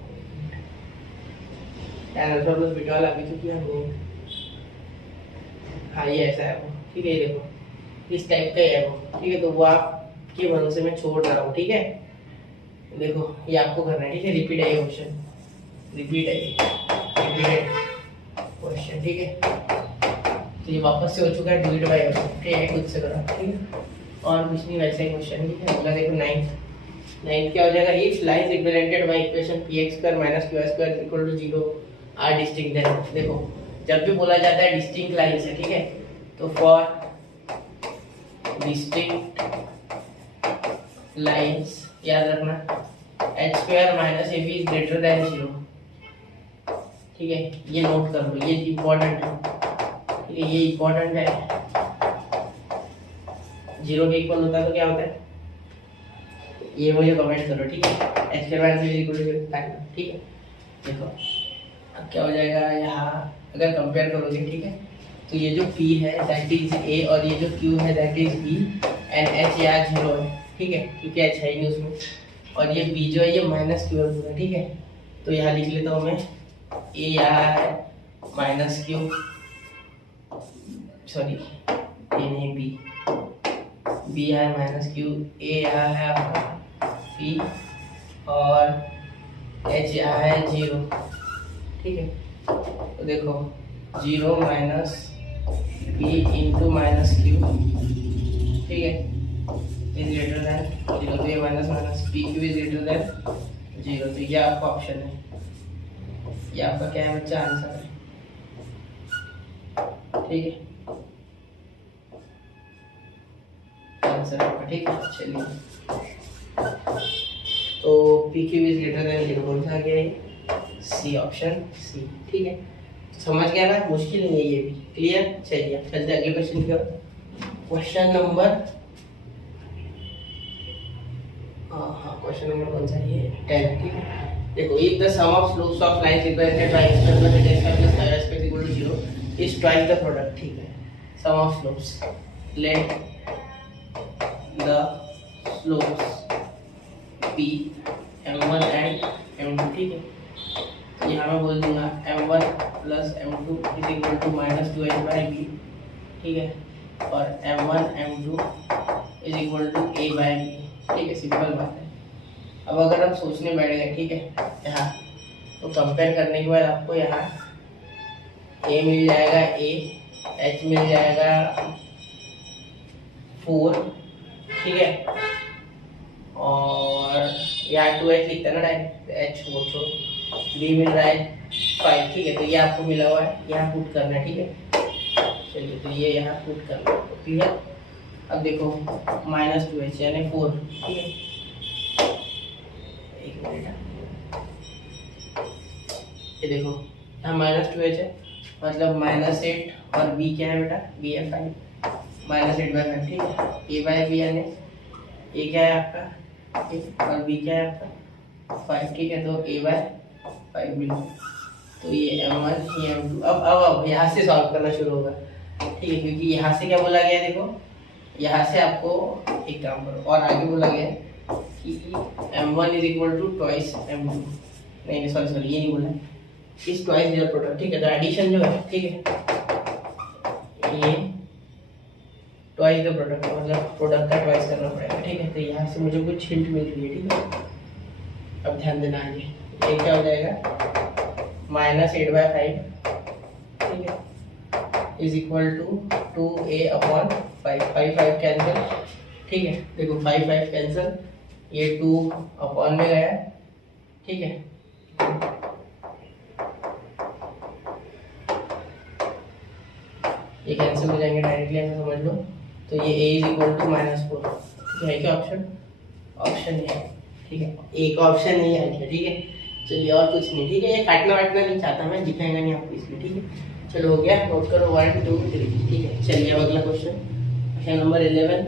अल्फा प्लस बीटा वाला अभी तो किया हमने, हाँ ये ऐसा है वो, ठीक है। ये देखो इस टाइप का ही है वो, ठीक है। तो वो आपके भरोसे में छोड़ रहा हूँ, ठीक है। देखो ये आपको करना है, ठीक है। रिपीट है ये क्वेश्चन, रिपीटेड क्वेश्चन, ठीक है। तो ये वापस से हो चुका है, डिलीट बाय, ठीक है, खुद से करो, ठीक है, और कुछ नहीं, वैसे ही क्वेश्चन, ठीक है। अगला देखो 9th क्या हो जाएगा, if lines represented by equation px square minus qy square equal to 0 are distinct, then देखो जब भी बोला जाता है डिस्टिंक्ट लाइन्स है, ठीक है, तो फॉर डिस्टिंक्ट लाइन्स याद रखना h square minus ab is greater than 0, ठीक है। ये नोट कर लो, ये इम्पोर्टेंट है, ठीक है, ये इम्पोर्टेंट है। 0 के इक्वल होता है तो क्या होता है, ये मुझे कमेंट करो, ठीक है। h square minus ab equal to 0, ठीक है। देखो अब क्या हो जाएगा, यहाँ अगर कंपेयर करोगे, ठीक है, तो ये जो p है दैट इज a और ये जो q है that is b and h यहाँ 0 है, ठीक है, क्योंकि h है ही नहीं उसमें, और ये b जो है ये माइनस q है पूरा, ठीक है। तो यहाँ लिख लेता हूँ मैं, a यहाँ है माइनस q, सॉरी ये नहीं, b यहाँ है माइनस q, a यहाँ है आपका p और h यहाँ है 0, ठीक है। तो देखो 0 minus p into minus q, ठीक है, इज ग्रेटर देन 0, तो ये minus minus p q is greater than 0, तो ये आपका ऑप्शन है, ये आपका क्या है बच्चा, आंसर है, ठीक है, आंसर आपका, ठीक है। चलिए तो p q is greater than 0 कौन सा आ गया, ये सी, ऑप्शन सी, ठीक है। समझ गया ना, मुश्किल नहीं है ये भी, क्लियर। चलिए चलते अगले क्वेश्चन की ओर, क्वेश्चन नंबर क्वेश्चन नंबर कौन सा है, ये 10, ठीक है। देखो if the sum of slopes of lines represented by x square plus h square plus y square equal to 0 is twice the product, ठीक है। Sum of slopes, let the slopes p m1 and m2, ठीक है। यहाँ मैं बोल दूंगा m1 plus m2 is equal to minus 2h by b, ठीक है, और m1 m2 is equal to a by b, ठीक है, सिंपल बात है। अब अगर हम सोचने बैठेंगे, ठीक है, यहाँ तो कंपेयर करने के बाद आपको यहाँ a मिल जाएगा, a h मिल जाएगा 4, ठीक है, और यहाँ 2h लिखता है ना डायरेक्ट, h 4 छोड़ो, b मिल रहा है 5, ठीक है। तो ये आपको मिला हुआ है, यहाँ पुट करना है, ठीक है। चलिए तो ये यहाँ पुट करना है, तो क्लियर। अब देखो माइनस 2h यानी 4, ठीक है, एक मिनट, ये देखो यहाँ माइनस 2h है, मतलब माइनस 8, और b क्या है बेटा, b है 5, माइनस 8 बाई 5, ठीक है। a बाई b यानी a क्या है आपका, और b क्या है आपका 5, ठीक है। तो a बाई 5 मिला, तो ये m1 ये m2। अब यहाँ से सॉल्व करना शुरू होगा, ठीक है, क्योंकि यहाँ से क्या बोला गया है, देखो यहाँ से आपको एक काम करो, और आगे बोला गया है कि m1 is equal to twice m2, नहीं सॉरी ये नहीं बोला है, इस ट्वाइस देयर प्रोडक्ट, ठीक है। तो एडिशन जो है, ठीक है, ये ट्वाइस द प्रोडक्ट, मतलब प्रोडक्ट का ट्वाइस करना पड़ेगा, ठीक है। तो यहाँ से मुझे कुछ हिंट मिल रही है, ठीक है। अब ध्यान देना आगे, ये क्या हो जाएगा, माइनस 8 बाई 5, ठीक है, is equal to 2a upon 5, 5 cancel, ठीक है, देखो 5 5 कैंसिल, ये 2 अपॉन में गया, ठीक है। ये कैंसिल हो जाएंगे डायरेक्टली, ऐसा समझ लो। तो ये a इज इक्वल टू -4, तो है क्या ऑप्शन? ऑप्शन नहीं है, ठीक है, एक ऑप्शन नहीं है, ठीक है। चलिए और कुछ नहीं, ठीक है, ये काटना वाटना नहीं चाहता मैं, दिखाएगा नहीं आपको इसमें, ठीक है। चलो हो गया, नोट करो 1 2 3, ठीक है। चलिए अब अगला क्वेश्चन, क्वेश्चन नंबर 11।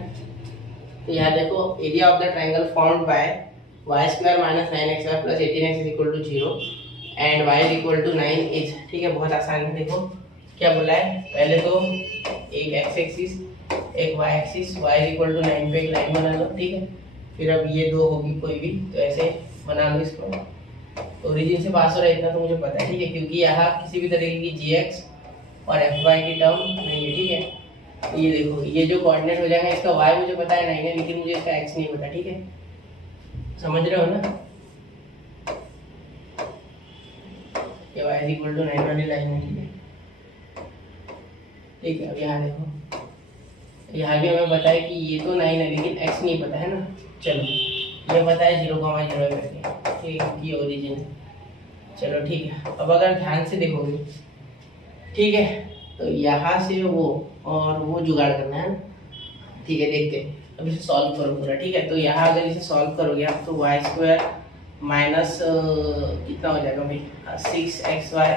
तो यहाँ देखो, area of the triangle formed by y² - 9xy + 18x is equal to 0 and y is equal to 9 is, ठीक है, बहुत आसान है। देखो क्या बोला है, पहले तो एक x एक्सिस एक y axis, y is equal to 9 पे एक लाइन बना लो, ठीक है। फिर अब ये दो होगी कोई भी, तो ऐसे बना लो इसको, ओरिजिन से पास हो रहा है इतना तो मुझे पता है, ठीक है, क्योंकि यहाँ किसी भी तरीके की gx और fy की टर्म नहीं है, ठीक है। तो ये देखो, ये जो कोऑर्डिनेट हो जाएगा, इसका y मुझे पता है 9 है, लेकिन मुझे इसका x नहीं पता, ठीक है, समझ रहे हो ना। ये y इज इक्वल टू 9 वाली लाइन है, ठीक है, ठीक है। अब यहाँ देखो, यहाँ भी हमें पता है कि ये तो 9 है, लेकिन x नहीं पता है ना। चलो ये पता है 0,0 करके, ठीक है, ये ओरिजिन है। चलो ठीक है, अब अगर ध्यान से देखोगे, ठीक है, तो यहाँ से वो और वो जुगाड़ करना है, ठीक है। देखते हैं, अब इसे सॉल्व करो पूरा, ठीक है। तो यहाँ अगर इसे सॉल्व करोगे आप, तो y² माइनस कितना हो जाएगा भाई, 6xy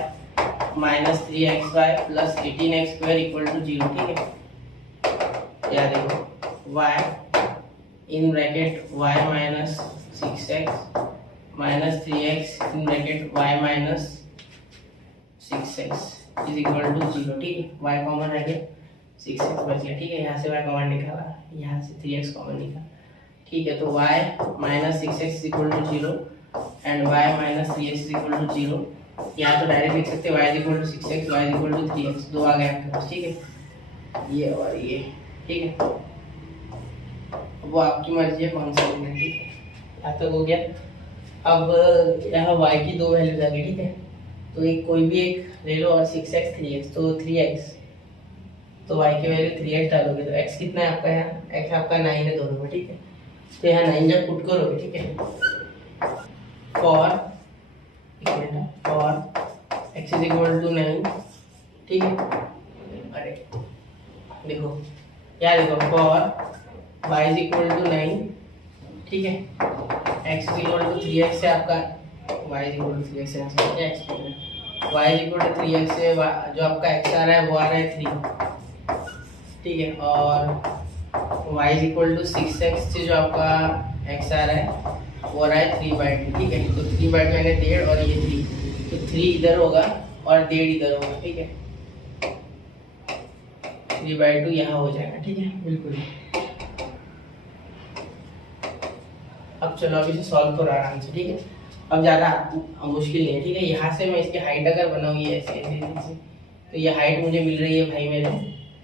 minus 3xy plus 18x² equal to 0, ठीक है। या देखो y in bracket y minus 6x minus 3x in bracket y minus 6x is equal to 0, ठीक है। y कॉमन है, 6x बच गया, ठीक है। यहाँ से y कॉमन निकाला, यहाँ से 3x कॉमन निकाला, ठीक है। तो y minus 6x is equal to 0 and y minus 3x is equal to 0। यहाँ तो डायरेक्ट लिख सकते हैं y is equal to 6x, y is equal to 3x, दो आ गए आपके पास, ठीक है, ये और ये, ठीक है। वो आपकी मर्जी है कौन सा लेना, ठीक है। यहाँ तक हो गया। अब यहाँ y की दो वैल्यूज आ गई, ठीक है। तो एक कोई भी एक ले लो, और 6x 3x, तो 3x, तो y की वैल्यू 3x डालोगे, तो x कितना है आपका, यहाँ x आपका 9 है दोनों में, ठीक है। तो यहाँ 9 जब पुट करोगे, ठीक है, for x is equal to 9, ठीक है। अरे देखो, क्या देखो, for y is equal to 9, ठीक है, x is equal to 3x से आपका y is equal to 3x से क्या x y is equal to 3x से जो आपका x आ रहा है वो आ रहा है 3, ठीक है। और y is equal to 6x से जो आपका x आ रहा है वो आ रहा है 3/2, ठीक है। तो 3/2 यानी 1.5 और ये 3, तो 3 इधर होगा और 1.5 इधर होगा, ठीक है। 3/2 यहाँ हो जाएगा, ठीक है, बिल्कुल। अब चलो, अब इसे सॉल्व करो आराम से, ठीक है। अब ज़्यादा मुश्किल नहीं है, ठीक है। यहाँ से मैं इसकी हाइट अगर बनाऊँ, ये ऐसे ऐसे ऐसे, तो ये हाइट मुझे मिल रही है भाई मेरे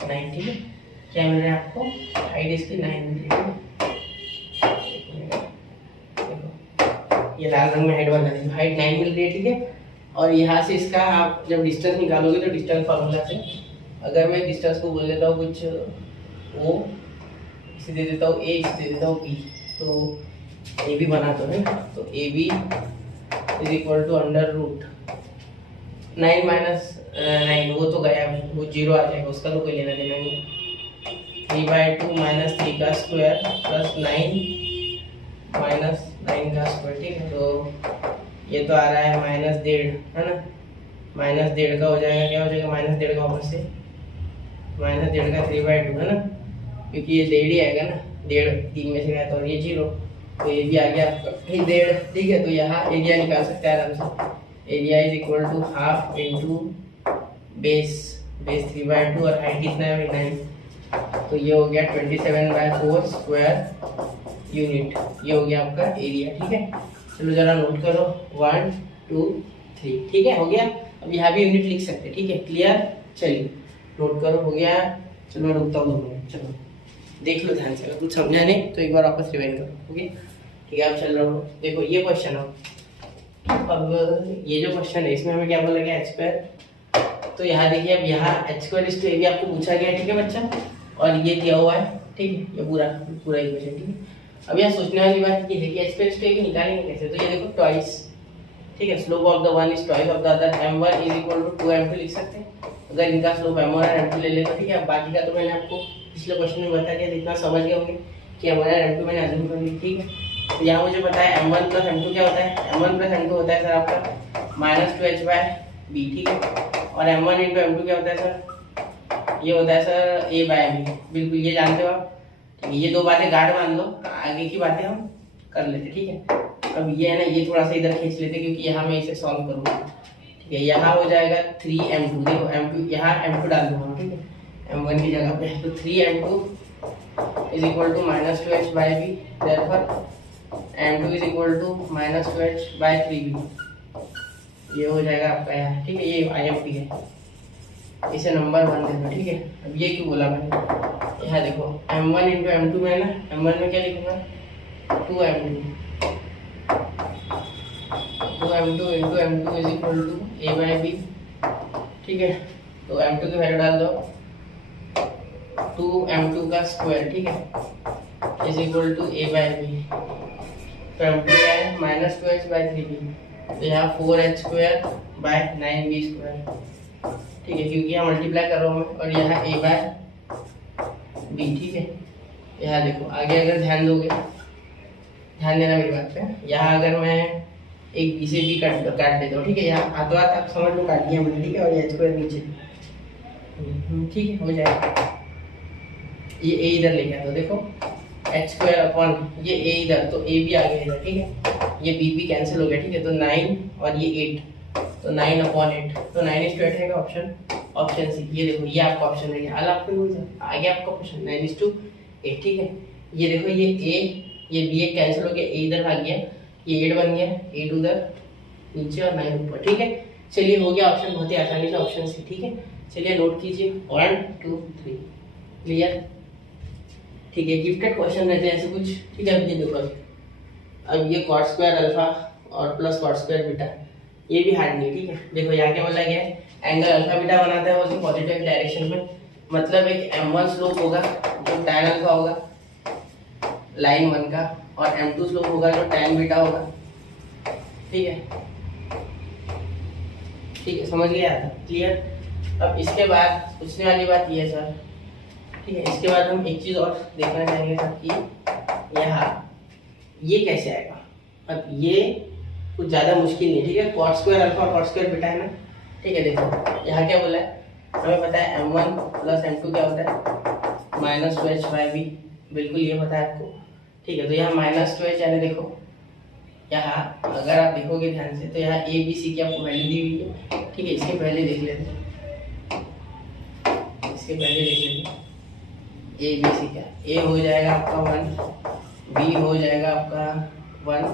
9, ठीक है। क्या मिल रहा है आपको, हाइट इसकी 9 मिल रही है, देखो ये लाल रंग में हाइट बना दी, हाइट 9 मिल रही है, ठीक है। और यहाँ से इसका आप जब डिस्टेंस निकालोगे, तो डिस्टेंस फार्मूला से अगर मैं डिस्टेंस को बोल देता हूँ कुछ ओ, इसे दे देता हूँ ए, इसे दे देता हूँ बी, तो ए बी बना तो है, तो a b is equal to under root 9 minus 9, वो तो गया भाई, वो 0 आ जाएगा, उसका तो कोई लेना देना नहीं। 3/2 माइनस 3 का स्क्वायर प्लस 9 माइनस 9 का स्क्वायर, ठीक है। तो ये तो आ रहा है -1.5, है ना, -1.5 का हो जाएगा, क्या हो जाएगा, -1.5 का ऊपर से -1.5 का 3/2, है ना, क्योंकि ये 1.5 ही आएगा ना, 1.5 3 में से गया तो, और ये 0, तो ये भी आ गया आपका 1.5, ठीक है। तो यहाँ एरिया निकाल सकते हैं आराम से, area is equal to half into base 3/2, और हाइट कितना है 9, तो ये हो गया 27/4 स्क्वायर यूनिट, ये हो गया आपका एरिया, ठीक है। चलो जरा नोट करो, 1 2 3, ठीक है, हो गया। अब यहाँ भी यूनिट लिख सकते हैं, ठीक है, क्लियर। चलिए नोट करो, हो गया। चलो मैं रुकता हूँ 2 मिनट, चलो देख लो ध्यान से, अगर कुछ समझा नहीं तो एक बार वापस रिवाइंड करो, ओके, ठीक है। अब चल रहा हूँ, देखो ये क्वेश्चन हो, अब ये जो क्वेश्चन है इसमें हमें क्या बोला गया, h², तो यहाँ देखिए, अब यहाँ h² आपको पूछा गया है, ठीक है बच्चा, और ये दिया हुआ है ठीक है, ये पूरा पूरा इक्वेशन। ठीक है, अब यहाँ सोचने वाली बात ये है कि एक्सपेंस टू निकालेंगे कैसे। तो ये देखो ट्वाइस, ठीक है, slope of the one is twice of the other, m1 is equal to 2m2 लिख सकते हैं अगर इनका स्लोप m1 और m2 ले ले तो। ठीक है, बाकी का तो मैंने आपको पिछले क्वेश्चन में बता दिया, इतना समझ गए होंगे कि m1 और m2 मैंने अज्यूम कर ली। ठीक है, तो यहाँ मुझे पता है m1 प्लस m2 क्या होता है। m1 प्लस m2 होता है सर आपका -2h/b। ठीक है, और m1 इंटू m2 क्या होता है सर, ये होता है सर a/b। बिल्कुल ये जानते हो आप। ठीक है, ये दो बातें गार्ड मान लो, आगे की बातें हम कर लेते। ठीक है, अब ये है ना, ये थोड़ा सा इधर खींच लेते क्योंकि यहाँ मैं इसे सॉल्व करूँगा। ठीक है, यहाँ हो जाएगा 3m2, देखो m2 यहाँ m2 डाल दूंगा। ठीक है, m1 की जगह पे, तो 3m2 is equal to -2h/b, therefore m2 is equal to -2h/3b। ये हो जाएगा आपका यहाँ। ठीक है, ये IMP है, इसे नंबर 1 दे दो। ठीक है, अब ये क्यों बोला मैंने, यहाँ देखो m1 इंटू m2 में ना, m1 में क्या लिखूंगा 2m2 into m2 is equal to a/b। ठीक है, तो m2 की वैल्यू डाल दो 2m2 का स्क्वायर। ठीक है, इज इक्वल टू a/b। तो m2 क्या है -2h/3b, तो यहाँ 4h²/9b²। ठीक है, क्योंकि यहाँ मल्टीप्लाई कर रहा हूँ मैं, और यहाँ a/b। ठीक है, यहाँ देखो आगे अगर ध्यान दोगे, ध्यान देना मेरी बात पे, यहाँ अगर मैं एक बी से बी काट देता हूँ। ठीक है, यहाँ हाथों हाथ आप समझ लो काट दिया मैंने। ठीक है, और h² नीचे। ठीक है, हो जाएगा। ये a इधर लेके आता, देखो h² अपॉन ये a इधर, तो a भी आ गया इधर। ठीक है, ये b कैंसिल हो गया। ठीक है, तो 9 और ये 8, तो 9/8, तो 9:8 है ऑप्शन सी। ये देखो ये आपका ऑप्शन है, हाल आपको आ गया आपका क्वेश्चन 9:8। ठीक है, ये देखो ये a ये b कैंसिल हो गया, a इधर भाग गया, ये 8 बन गया, 8 उधर नीचे और 9 ऊपर। ठीक है, चलिए हो गया ऑप्शन, बहुत ही आसानी से ऑप्शन सी। ठीक है, चलिए नोट कीजिए 1 2 3 क्लियर। ठीक है, गिफ्टेड क्वेश्चन रहते हैं ऐसे कुछ। ठीक है, अब ये देखो, अब ये cos² अल्फा और प्लस cos² बीटा, ये भी हार्ड नहीं। ठीक है, देखो यहाँ क्या बोला गया है, एंगल अल्फा बीटा बनाता है वो पॉजिटिव डायरेक्शन में, मतलब एक m1 स्लोप होगा जो tan अल्फा होगा लाइन 1 का, और m2 स्लोप होगा जो tan बीटा होगा। ठीक है, ठीक है, समझ गया था, क्लियर। अब इसके बाद पूछने वाली बात ये है सर, ठीक है, इसके बाद हम एक चीज और देखना चाहेंगे सर कि यहाँ ये कैसे आएगा। अब ये कुछ ज़्यादा मुश्किल नहीं। ठीक है, cos² अल्फा और cos² बीटा है ना। ठीक है, देखो यहाँ क्या बोला है, हमें पता है m1 प्लस m2 क्या होता है -2h/b, बिल्कुल ये पता है आपको। ठीक है, तो यहाँ -2h यानी देखो यहाँ अगर आप देखोगे ध्यान से तो यहाँ a b c की आपको वैल्यू दी हुई है। ठीक है, इसके पहले देख लेते हैं, इसके पहले देख लेते हैं a b c क्या, a हो जाएगा आपका 1, b हो जाएगा आपका 1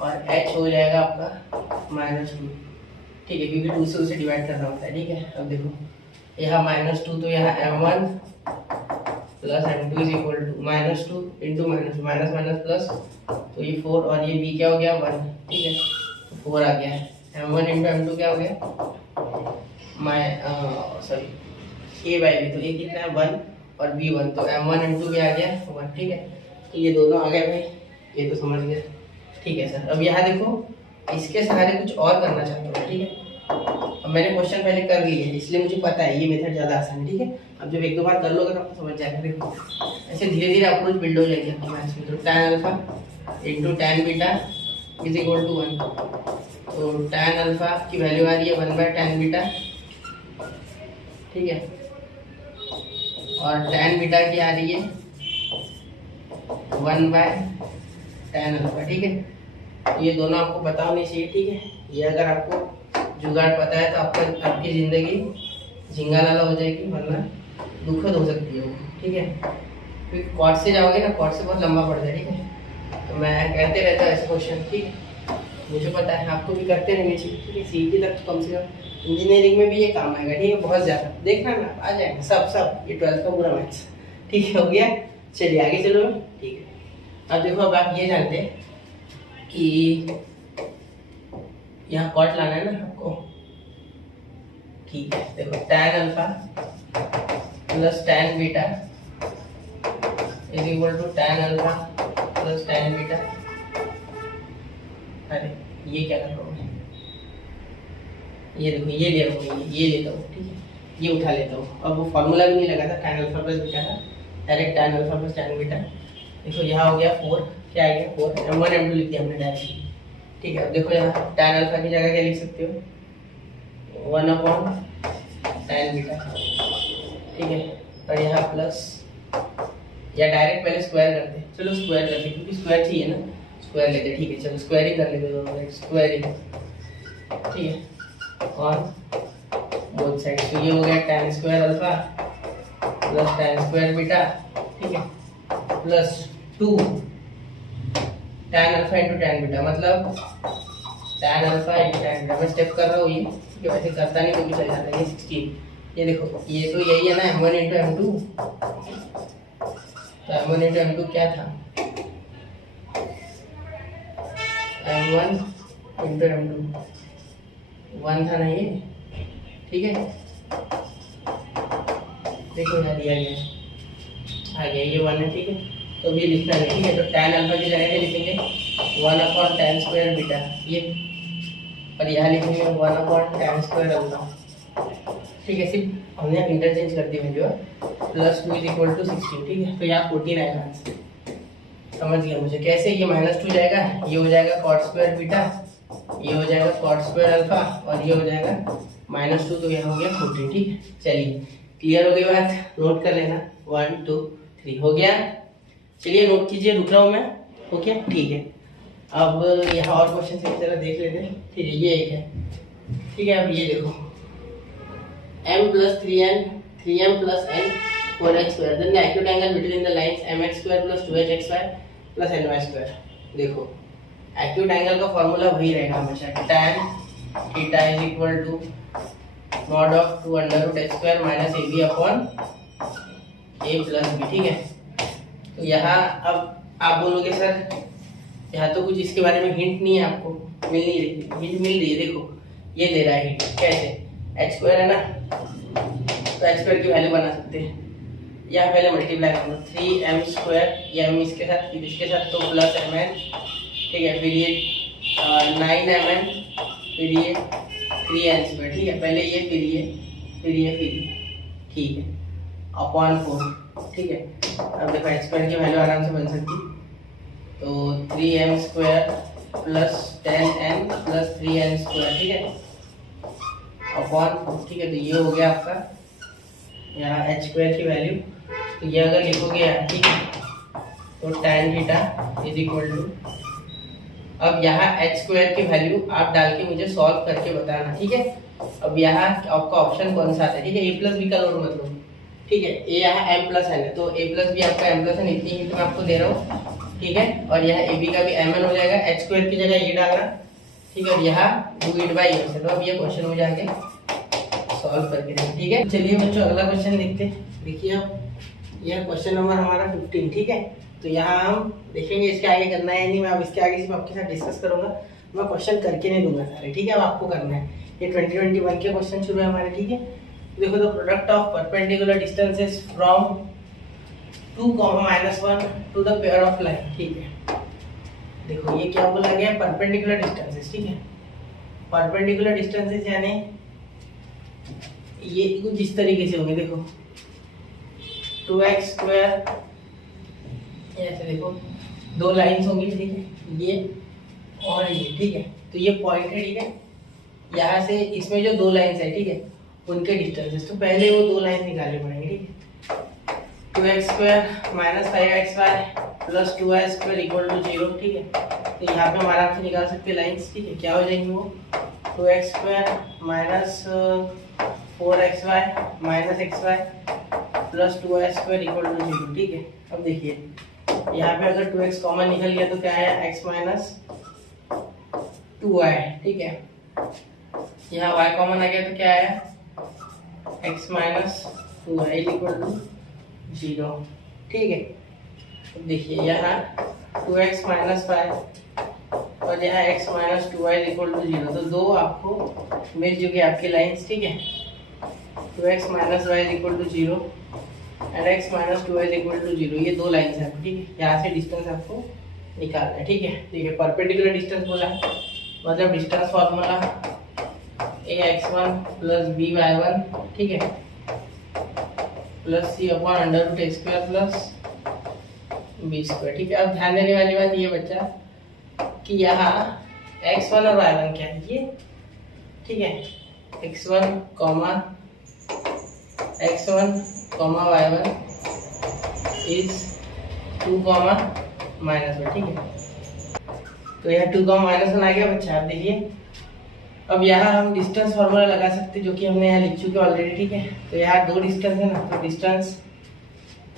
और h हो जाएगा आपका -2। ठीक है, क्योंकि 2 से उसे डिवाइड करना होता है। ठीक है, अब देखो यहाँ -2, तो यहाँ m1 plus m2 is equal to -2 into minus plus, तो ये 4 और ये b क्या हो गया 1। ठीक है, तो 4 आ गया, m1 इंटू m2 क्या हो गया a/b, तो a कितना है 1 और b 1, तो m1 m2 भी आ गया 1। ठीक है, तो ये दोनों आ गए भाई, ये तो समझ गए। ठीक है सर, अब यहाँ देखो इसके सहारे कुछ और करना चाहता हूँ। ठीक है, अब मैंने क्वेश्चन पहले कर लिए है इसलिए मुझे पता है ये मेथड ज़्यादा आसान है। ठीक है, अब जब एक दो बार कर लोगे तो आपको समझ जाएगा। देखो ऐसे धीरे धीरे अप्रोच बिल्ड हो जाएगी आपकी मैथ्स में। तो tan alpha into tan beta is equal to 1, तो tan अल्फा की वैल्यू आ रही है 1/tan बीटा। ठीक है, और tan बीटा की आ रही है 1/tan अल्फा। ठीक है, ये दोनों आपको पता होनी चाहिए। ठीक है, ये अगर आपको जुगाड़ पता है तो आपकी ज़िंदगी झिंगा लाला हो जाएगी, वरना दुखद हो सकती है वो। ठीक है, क्योंकि कॉर्ड से जाओगे ना, कॉर्ड से बहुत लंबा पड़ जाए। ठीक है, तो मैं कहते रहता हूँ ऐसे क्वेश्चन। ठीक है, मुझे पता है आपको भी करते रहने चाहिए। ठीक है, सीईटी तक तो कम से कम, इंजीनियरिंग में भी ये काम आएगा। ठीक है, बहुत ज़्यादा देखना ना, आ जाएगा सब ये 12th का पूरा मैथ्स। ठीक है, हो गया, चलिए आगे चलो। ठीक है, अब देखो, अब आप ये जानते हैं कि यहाँ कॉट लाना है ना आपको। ठीक है, देखो tan alpha plus tan beta is equal to tan alpha plus tan beta. अरे ये क्या कर रहा हूँ मैं, ये देखो ये ले रहा हूँ, ये लेता हूँ, ठीक है, ये उठा लेता हूँ। अब वो फॉर्मूला भी नहीं लगा था tan अल्फा प्लस बीटा का, direct tan alpha plus tan beta. देखो यहाँ हो गया 4, क्या आ गया 4, m1 m2 लिख दिया हमने डायरेक्ट, ठीक है। अब देखो यहाँ tan अल्फा की जगह क्या लिख सकते हो, 1/tan बीटा, ठीक है। और यहाँ प्लस, या डायरेक्ट पहले स्क्वायर करते हैं, चलो स्क्वायर करते हैं क्योंकि स्क्वायर चाहिए ना, स्क्वायर लेते हैं, ठीक है। चलो स्क्वायर ही कर लेते हैं, स्क्वायर ही, ठीक है, और बोथ साइड। तो ये हो गया tan square alpha plus tan square beta, ठीक है, plus 2 tan alpha into tan beta, मतलब tan alpha into tan beta. मैं स्टेप कर रहा हूँ ये, ठीक है, वैसे करता नहीं तो भी चल जाता है। ये 16, ये देखो ये तो यही है ना, m1 इंटू m2, तो m1 इंटू m2 क्या था, m1 इंटू m2 1 था ना ये, ठीक है। देखो यहाँ दिया गया आ गया, ये 1 है, ठीक है। तो भी लिखना है, ठीक है। तो tan अल्फा की जगह लिखेंगे 1/tan स्क्वायर बीटा ये, और यहाँ लिखेंगे 1/tan स्क्वायर अल्फा, ठीक है। सिर्फ हमने इंटरचेंज कर दी value, plus 2 is equal to 16, ठीक है। तो यहाँ 14 आएगा आंसर, समझ गया मुझे कैसे। ये -2 जाएगा, ये हो जाएगा cot स्क्वायर बीटा, ये हो जाएगा cot स्क्वायर अल्फा, और ये हो जाएगा -2, तो यह हो गया 14, ठीक है। चलिए क्लियर हो गई बात, नोट कर लेना, 1 2 3 हो गया। चलिए नोट कीजिए, रुक रहा हूँ मैं, हो गया, ठीक है। अब यहाँ और क्वेश्चन से जरा देख लेते हैं, ठीक है। ये एक है, ठीक है। अब ये देखो m plus 3m plus n 4x square, then the acute angle between the lines mx square plus 2hxy plus ny square। देखो एक्यूट एंगल का फॉर्मूला वही रहेगा हमेशा, tan theta is equal to mod of 2 under root x square minus ab upon a plus b, ठीक है। तो यहाँ अब आप बोलोगे सर यहाँ तो कुछ इसके बारे में हिंट नहीं है, आपको मिल नहीं रही, हिंट मिल रही है। देखो ये दे रहा है हिंट, कैसे, x स्क्वायर है ना, तो x स्क्वायर की वैल्यू बना सकते हैं। यहाँ पहले मल्टीप्लाई करो 3m स्क्वायर, ये m इसके साथ फिर इसके साथ, तो प्लस mn, ठीक है। फिर ये 9mn, फिर ये 3n स्क्वायर, ठीक है। पहले ये फिर ये फिर ये फिर ये, ठीक है, अपॉन 4, ठीक है। अब देखो x स्क्वायर की वैल्यू आराम से बन सकती, तो 3m square plus 10n plus 3n square, ठीक है, अपॉन 4, ठीक है। तो ये हो गया आपका यहाँ h स्क्वायर की वैल्यू। तो ये अगर लिखोगे यहाँ, ठीक है, तो tan theta is equal to, अब यहाँ h स्क्वायर की वैल्यू आप डाल के मुझे सॉल्व करके बताना, ठीक है। अब यहाँ आपका ऑप्शन कौन सा आता है, ठीक है, a प्लस बी का लोड मतलब, ठीक है। a यहाँ m प्लस n है, तो a प्लस बी आपका m प्लस n, इतनी हिंट मैं आपको दे रहा हूँ, ठीक है। और यहाँ ab का भी mn हो जाएगा, h स्क्वायर की जगह ये डालना, ठीक है। और यहाँ do it by yourself। अब ये क्वेश्चन मुझे आगे सॉल्व करके देना, ठीक है। चलिए बच्चों अगला क्वेश्चन देखते हैं। देखिए अब यह क्वेश्चन नंबर हमारा 15, ठीक है। तो यहाँ हम देखेंगे इसके आगे करना है नहीं, मैं अब इसके आगे सिर्फ आपके साथ डिस्कस करूंगा, मैं क्वेश्चन करके नहीं दूंगा सारे, ठीक है। अब आपको करना है, ये 2021 के क्वेश्चन शुरू है हमारे, ठीक है। देखो the product of perpendicular distances from 2, -1 to the pair of line, ठीक है। देखो ये क्या बोला गया, परपेंडिकुलर डिस्टेंसेस, ठीक है। परपेंडिकुलर डिस्टेंसेस यानी ये कुछ इस तरीके से होंगे, देखो 2x स्क्वायर, ऐसे देखो दो लाइंस होंगी, ठीक है, ये और ये, ठीक है। तो ये पॉइंट है, ठीक है। यहाँ से इसमें जो दो लाइंस है, ठीक है, उनके डिस्टेंसेस, तो पहले वो दो लाइन निकालने पड़ेंगे, ठीक है। 2x square minus 5xy plus 2y square equal to 0, ठीक है। तो यहाँ पे हम आराम से निकाल सकते हैं लाइंस, ठीक है। क्या हो जाएंगे वो, 2x square minus 4xy minus xy plus 2y square equal to 0, ठीक है। अब देखिए यहाँ पे अगर 2x कॉमन निकल गया तो क्या आया, x माइनस 2y, ठीक है। यहाँ y कॉमन आ गया तो क्या आया, x minus 2y equal to 0, ठीक है। अब देखिए यहाँ 2x माइनस 5 और यहाँ x minus 2y equal to 0, तो दो आपको मिल चुकी है आपकी लाइंस, ठीक है। 2x minus y equal to 0, and x minus 2y equal to 0। ये दो लाइन है, ठीक है। यहाँ से डिस्टेंस आपको निकालना है, ठीक है। देखिए परपेंडिकुलर डिस्टेंस बोला है, मतलब distance formula ax1 plus by1, ठीक है, plus c upon under root a square plus b square, ठीक है। अब ध्यान देने वाली बात ये बच्चा कि यहाँ x1 और y1 क्या है ये, ठीक है। x1 comma y1 is 2 comma -1, ठीक है। तो यहाँ 2 कॉमा -1 आ गया बच्चा। आप देखिए अब यहाँ हम डिस्टेंस फार्मूला लगा सकते हैं, जो कि हमने यहाँ लिख चुके ऑलरेडी, ठीक है। तो यहाँ दो डिस्टेंस है ना, तो distance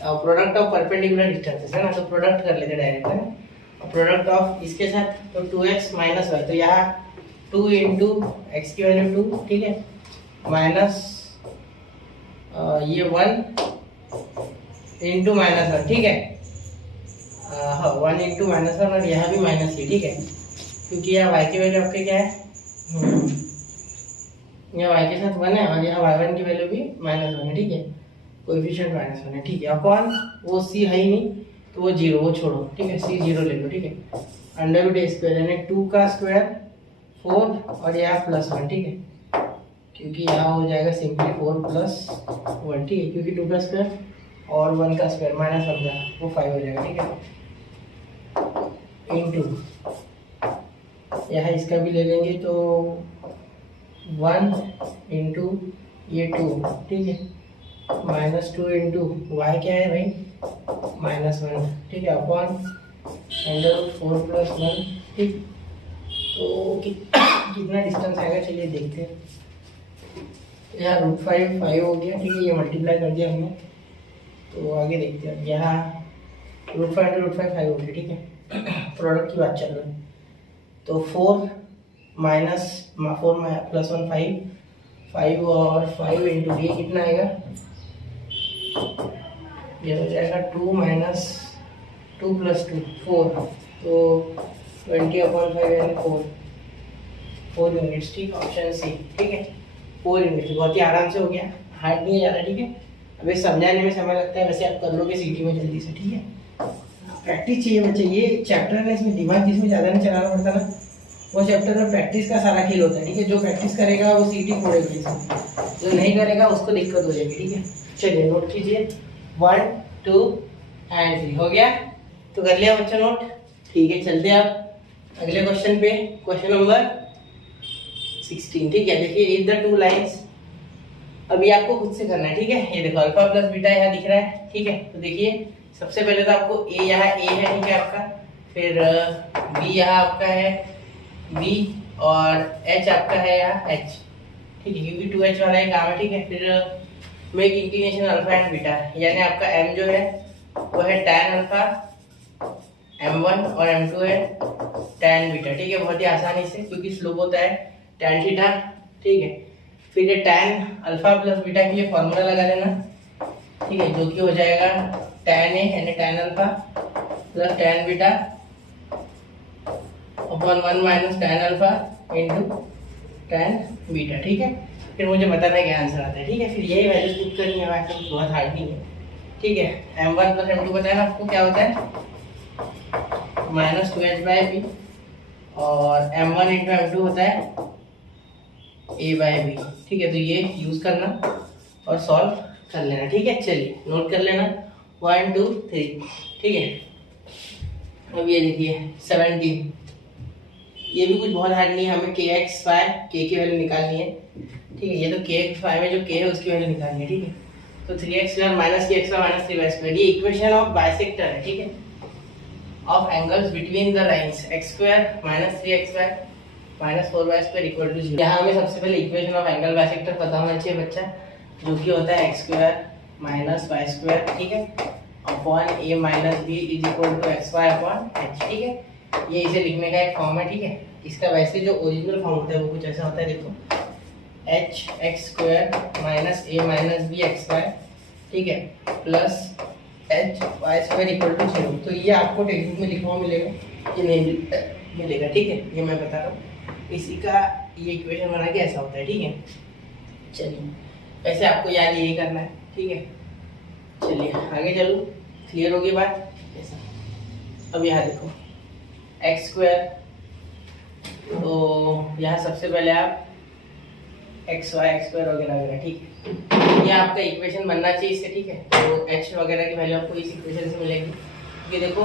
product of perpendicular distances है ना, तो प्रोडक्ट कर लेते डायरेक्ट, है ना। प्रोडक्ट ऑफ इसके साथ तो 2x माइनस y, तो यहाँ 2 इंटू एक्स की वैल्यू 2, ठीक है, माइनस ये 1 इंटू -1, ठीक है। हाँ 1 इंटू -1 और यहाँ भी माइनस ही, ठीक है, क्योंकि यहाँ y की वैल्यू आपके क्या है, यहाँ y के साथ 1 है और यहाँ y1 की वैल्यू भी -1 है, ठीक है, कोएफिशिएंट -1 है, ठीक है। अपॉन वो c है ही नहीं तो वो 0, वो छोड़ो, ठीक है, c 0 ले लो, ठीक है। अंडर रूट a स्क्वायर यानी 2 का स्क्वायर 4 और यहाँ +1, ठीक है, क्योंकि यहाँ हो जाएगा सिंपली 4 + 1, ठीक है, क्योंकि 2 का स्क्वायर और 1 का स्क्वायर -1 का वो 5 हो जाएगा, ठीक है। इंटू यहाँ इसका भी ले लेंगे तो 1 इंटू ये 2, ठीक है, -2 इंटू y क्या है भाई -1, ठीक है, अपॉन अंडर रूट 4 + 1, ठीक। तो कितना डिस्टेंस आएगा चलिए देखते हैं। यहाँ √5 हो गया, ठीक है, ये मल्टीप्लाई कर दिया हमने, तो आगे देखते हैं। यहाँ √5 × √5 5 हो गया, ठीक है। प्रोडक्ट की बात चल रही है, तो 4 + 1 5 और 5 इंटू ये कितना आएगा, ये हो जाएगा 2 - 2 + 2 4, तो 20/5 यानी 4 यूनिट्स, ठीक, ऑप्शन सी, ठीक है, 4 यूनिट्स। बहुत ही आराम से हो गया, हार्ड नहीं है ज़्यादा, ठीक है। अभी समझाने में समय लगता है, वैसे आप कर लोगे सीटी में जल्दी से, ठीक है। प्रैक्टिस चाहिए बच्चे, ये चैप्टर है, इसमें दिमाग जिसमें ज़्यादा नहीं चलाना पड़ता ना, वो चैप्टर में प्रैक्टिस का सारा खेल होता है, ठीक है। जो प्रैक्टिस करेगा वो सीटी फोड़ेगा, जो नहीं करेगा उसको दिक्कत हो जाएगी, ठीक है। चलिए नोट कीजिए 1 2 एंड 3 हो गया, तो कर लिया बच्चा नोट, ठीक है। चलते हैं आप अगले क्वेश्चन पे, क्वेश्चन नंबर 16, ठीक है। देखिए इफ द 2 लाइन्स, अभी आपको खुद से करना है, ठीक है। ये देखो अल्फा प्लस बीटा यहाँ दिख रहा है, ठीक है। तो देखिए सबसे पहले तो आपको ए, यहाँ ए है, ठीक है आपका, फिर बी यहाँ आपका है बी, और एच आपका है यहाँ एच, ठीक है, क्योंकि 2h वाला एक काम है, ठीक है। फिर make inclination alpha and beta, यानी आपका m जो है वो है tan अल्फा m1 और m2 है tan बीटा, ठीक है। बहुत ही आसानी से, क्योंकि स्लोप होता है tan थीटा, ठीक है। फिर ये tan अल्फा प्लस बीटा के लिए फॉर्मूला लगा देना, ठीक है, जो कि हो जाएगा tan a यानी tan alpha plus tan beta upon 1 - tan alpha into tan beta, ठीक है। फिर मुझे बताना क्या आंसर आता है, ठीक है। फिर यही वैल्यू पुट करनी है, वैसे बहुत हार्ड नहीं है, ठीक है। m1 + m2 पता है ना आपको क्या होता है, -2h/b, और m1 × m2 होता है a/b, ठीक है। तो ये यूज करना और सॉल्व कर लेना, ठीक है। चलिए नोट कर लेना 1 2 3, ठीक है। अब ये देखिए 17, ये भी कुछ बहुत हार्ड नहीं है, हमें kx k की वैल्यू निकालनी है, ठीक है। ये तो kx में जो k है उसकी वैल्यू निकालनी है, ठीक है। तो 3x² - kx - 3y², ये इक्वेशन ऑफ बाइसेक्टर है, ठीक है, of angles between the lines x² - 3xy - 4y² equal to 0। यहाँ हमें सबसे पहले इक्वेशन ऑफ एंगल बाइसेक्टर पता होना चाहिए बच्चा, जो कि होता है x² - y², ठीक है, upon a - b is equal to xy upon h, ठीक है। ये इसे लिखने का एक फॉर्म है, ठीक है। इसका वैसे जो ओरिजिनल फॉर्म होता है वो कुछ ऐसा होता है, देखो hx² - a - b xy, ठीक है, प्लस hy² इक्वल टू 0। तो ये आपको टेक्निक में लिखा हुआ मिलेगा, ये नहीं मिलेगा, ठीक है, ये मैं बता रहा हूँ। इसी का ये इक्वेशन बना के ऐसा होता है, ठीक है। चलिए वैसे आपको याद यही करना है, ठीक है। चलिए आगे चलो, क्लियर होगी बात ऐसा। अब यहाँ देखो एक्स स्क्वायर, तो यहाँ सबसे पहले आप एक्स वाई स्क्वायर वगैरह वगैरह, ठीक है, ये आपका इक्वेशन बनना चाहिए इससे, ठीक है। तो एच वगैरह की वैल्यू आपको इस इक्वेशन से मिलेगी। ये देखो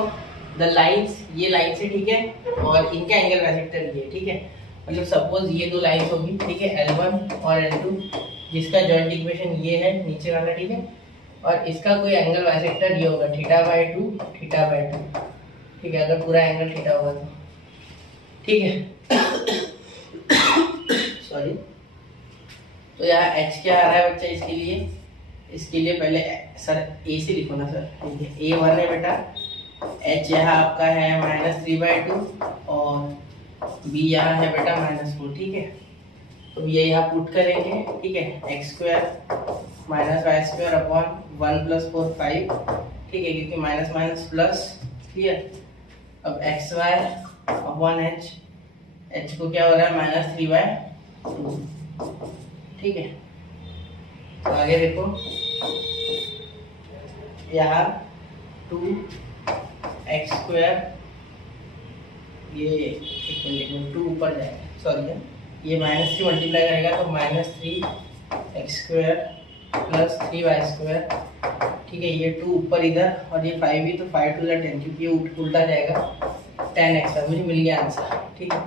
द लाइंस, ये लाइन से, ठीक है, और इनका एंगल बाइसेक्टर ये, ठीक है। मतलब सपोज ये दो लाइंस होगी, ठीक है, L1 और L2, जिसका जॉइंट इक्वेशन ये है नीचे वाला, ठीक है, और इसका कोई एंगल बाइसेक्टर ये होगा θ/2, θ/2, ठीक है, अगर पूरा एंगल थीटा होगा तो, ठीक है। सॉरी, तो यहाँ h क्या आ रहा है बच्चा इसके लिए? इसके लिए पहले सर a से लिखो ना सर, ठीक है, A1 है बेटा, h यहाँ आपका है -3/2 और b यहाँ है बेटा -4, ठीक है। तो ये यहाँ पुट करेंगे, ठीक है, x स्क्वायर -y² अपॉन 1 + 4 5, ठीक है, क्योंकि माइनस माइनस प्लस, क्लियर। अब xy अपॉन h को क्या हो रहा है -3/2, ठीक है। तो आगे देखो यहाँ 2x², ये 2 ऊपर जाएगा, सॉरी ये -3 मल्टीप्लाई करेगा तो -3x² + 3y², ठीक है, ये 2 ऊपर इधर और ये 5 भी, तो 5 × 2 = 10, क्योंकि ये उल्टा जाएगा 10x, मुझे मिल गया आंसर, ठीक है,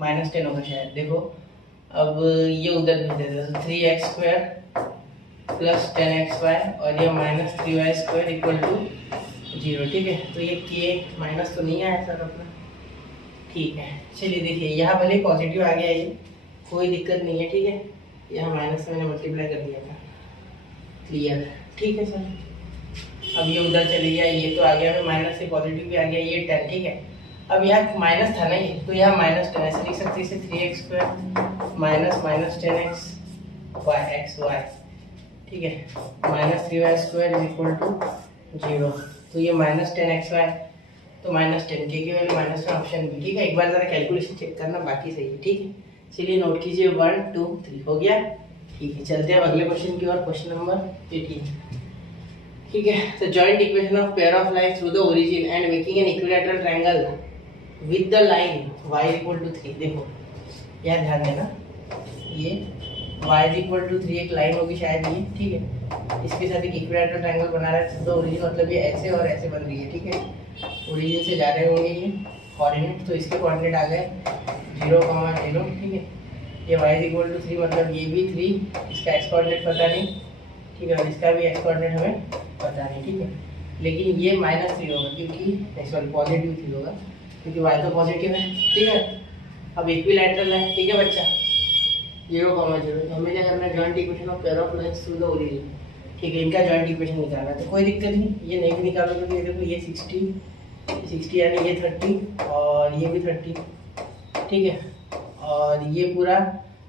-10 होगा शायद। देखो अब ये उधर भेज देते हैं, 3x² + 10xy और ये -3y² = 0, ठीक है। तो ये k माइनस तो नहीं आया सर अपना, ठीक है। चलिए देखिए यहाँ भले पॉजिटिव आ गया, ये कोई दिक्कत नहीं है, ठीक है, यहाँ माइनस से मैंने मल्टीप्लाई कर दिया था, क्लियर, ठीक है सर। अब ये उधर चले गया, ये तो आ गया, माइनस से पॉजिटिव भी आ गया, ये 10, ठीक है। अब यहाँ माइनस था ना ये, तो यहाँ -10 ऐसे लिख सकते हैं, इसे 3x² -10x xy, ठीक है, -3y² = 0। तो ये -10xy, तो -10 के वैल्यू -1 ऑप्शन बी, ठीक है। एक बार जरा कैलकुलेशन चेक करना, बाकी सही है, ठीक है। चलिए नोट कीजिए, 1 2 3 हो गया, ठीक है। चलते हैं अगले क्वेश्चन की ओर, क्वेश्चन नंबर 18, ठीक है। तो joint equation of pair of line through the origin and making an equilateral triangle with the line y = 3। देखो यहाँ ध्यान देना, ये y = 3 एक लाइन होगी शायद ये, ठीक है, इसके साथ एक इक्विलैटरल ट्रायंगल बना रहा है, तो ओरिजिन मतलब ये ऐसे और ऐसे बन रही है, ठीक है। ओरिजिन से जा रहे होंगे ये कोऑर्डिनेट, तो इसके कोऑर्डिनेट आ गए 0, 0, ठीक है। ये y = 3 मतलब ये भी 3, इसका x कोऑर्डिनेट पता नहीं, ठीक है, और इसका भी x कोऑर्डिनेट हमें पता नहीं, ठीक है। लेकिन ये -3 होगा, क्योंकि सॉरी पॉजिटिव 3 होगा, क्योंकि y तो पॉजिटिव है, ठीक है। अब इक्विलैटरल है, ठीक है बच्चा, 0, 0, हमें क्या करना है, joint equation of pair of lines through the origin, ठीक है, इनका जॉइंट इक्वेशन निकालना है। तो कोई दिक्कत नहीं, ये नहीं भी निकालोगे तो ये देखो, ये 60 यानी ये 30 और ये भी 30, ठीक है, और ये पूरा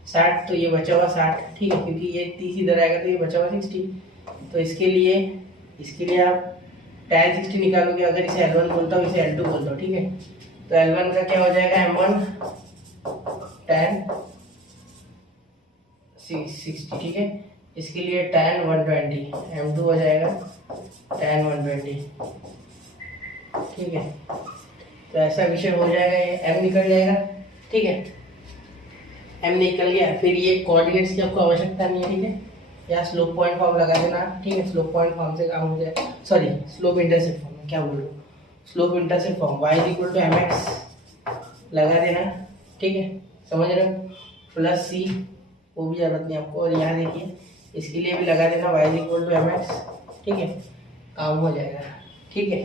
60, तो ये बचा हुआ 60, ठीक है, क्योंकि ये 30 इधर आएगा तो ये बचा हुआ 60। तो इसके लिए आप tan 60 निकालोगे, अगर इसे L1 बोलता हूँ, इसे L2 बोलता हूँ, ठीक है। तो L1 का क्या हो जाएगा, M1 tan 60, ठीक है। इसके लिए tan 120, M2 हो जाएगा tan 120, ठीक है। तो ऐसा विषय हो जाएगा, ये M निकल जाएगा, ठीक है, M निकल गया। फिर ये कोऑर्डिनेट्स की आपको आवश्यकता नहीं है, ठीक है, यहाँ स्लोप पॉइंट फॉर्म लगा देना, ठीक है, स्लोप पॉइंट फॉर्म से काम हो जाए, सॉरी स्लोप इंटरसेप्ट फॉर्म, क्या बोल रहा हूँ, slope intercept form, y = mx लगा देना, ठीक है, समझ रहे हो, प्लस c, वो भी जरूरत नहीं आपको। और यहाँ देखिए इसके लिए भी लगा देना, y = mx, ठीक है, काम हो जाएगा, ठीक है।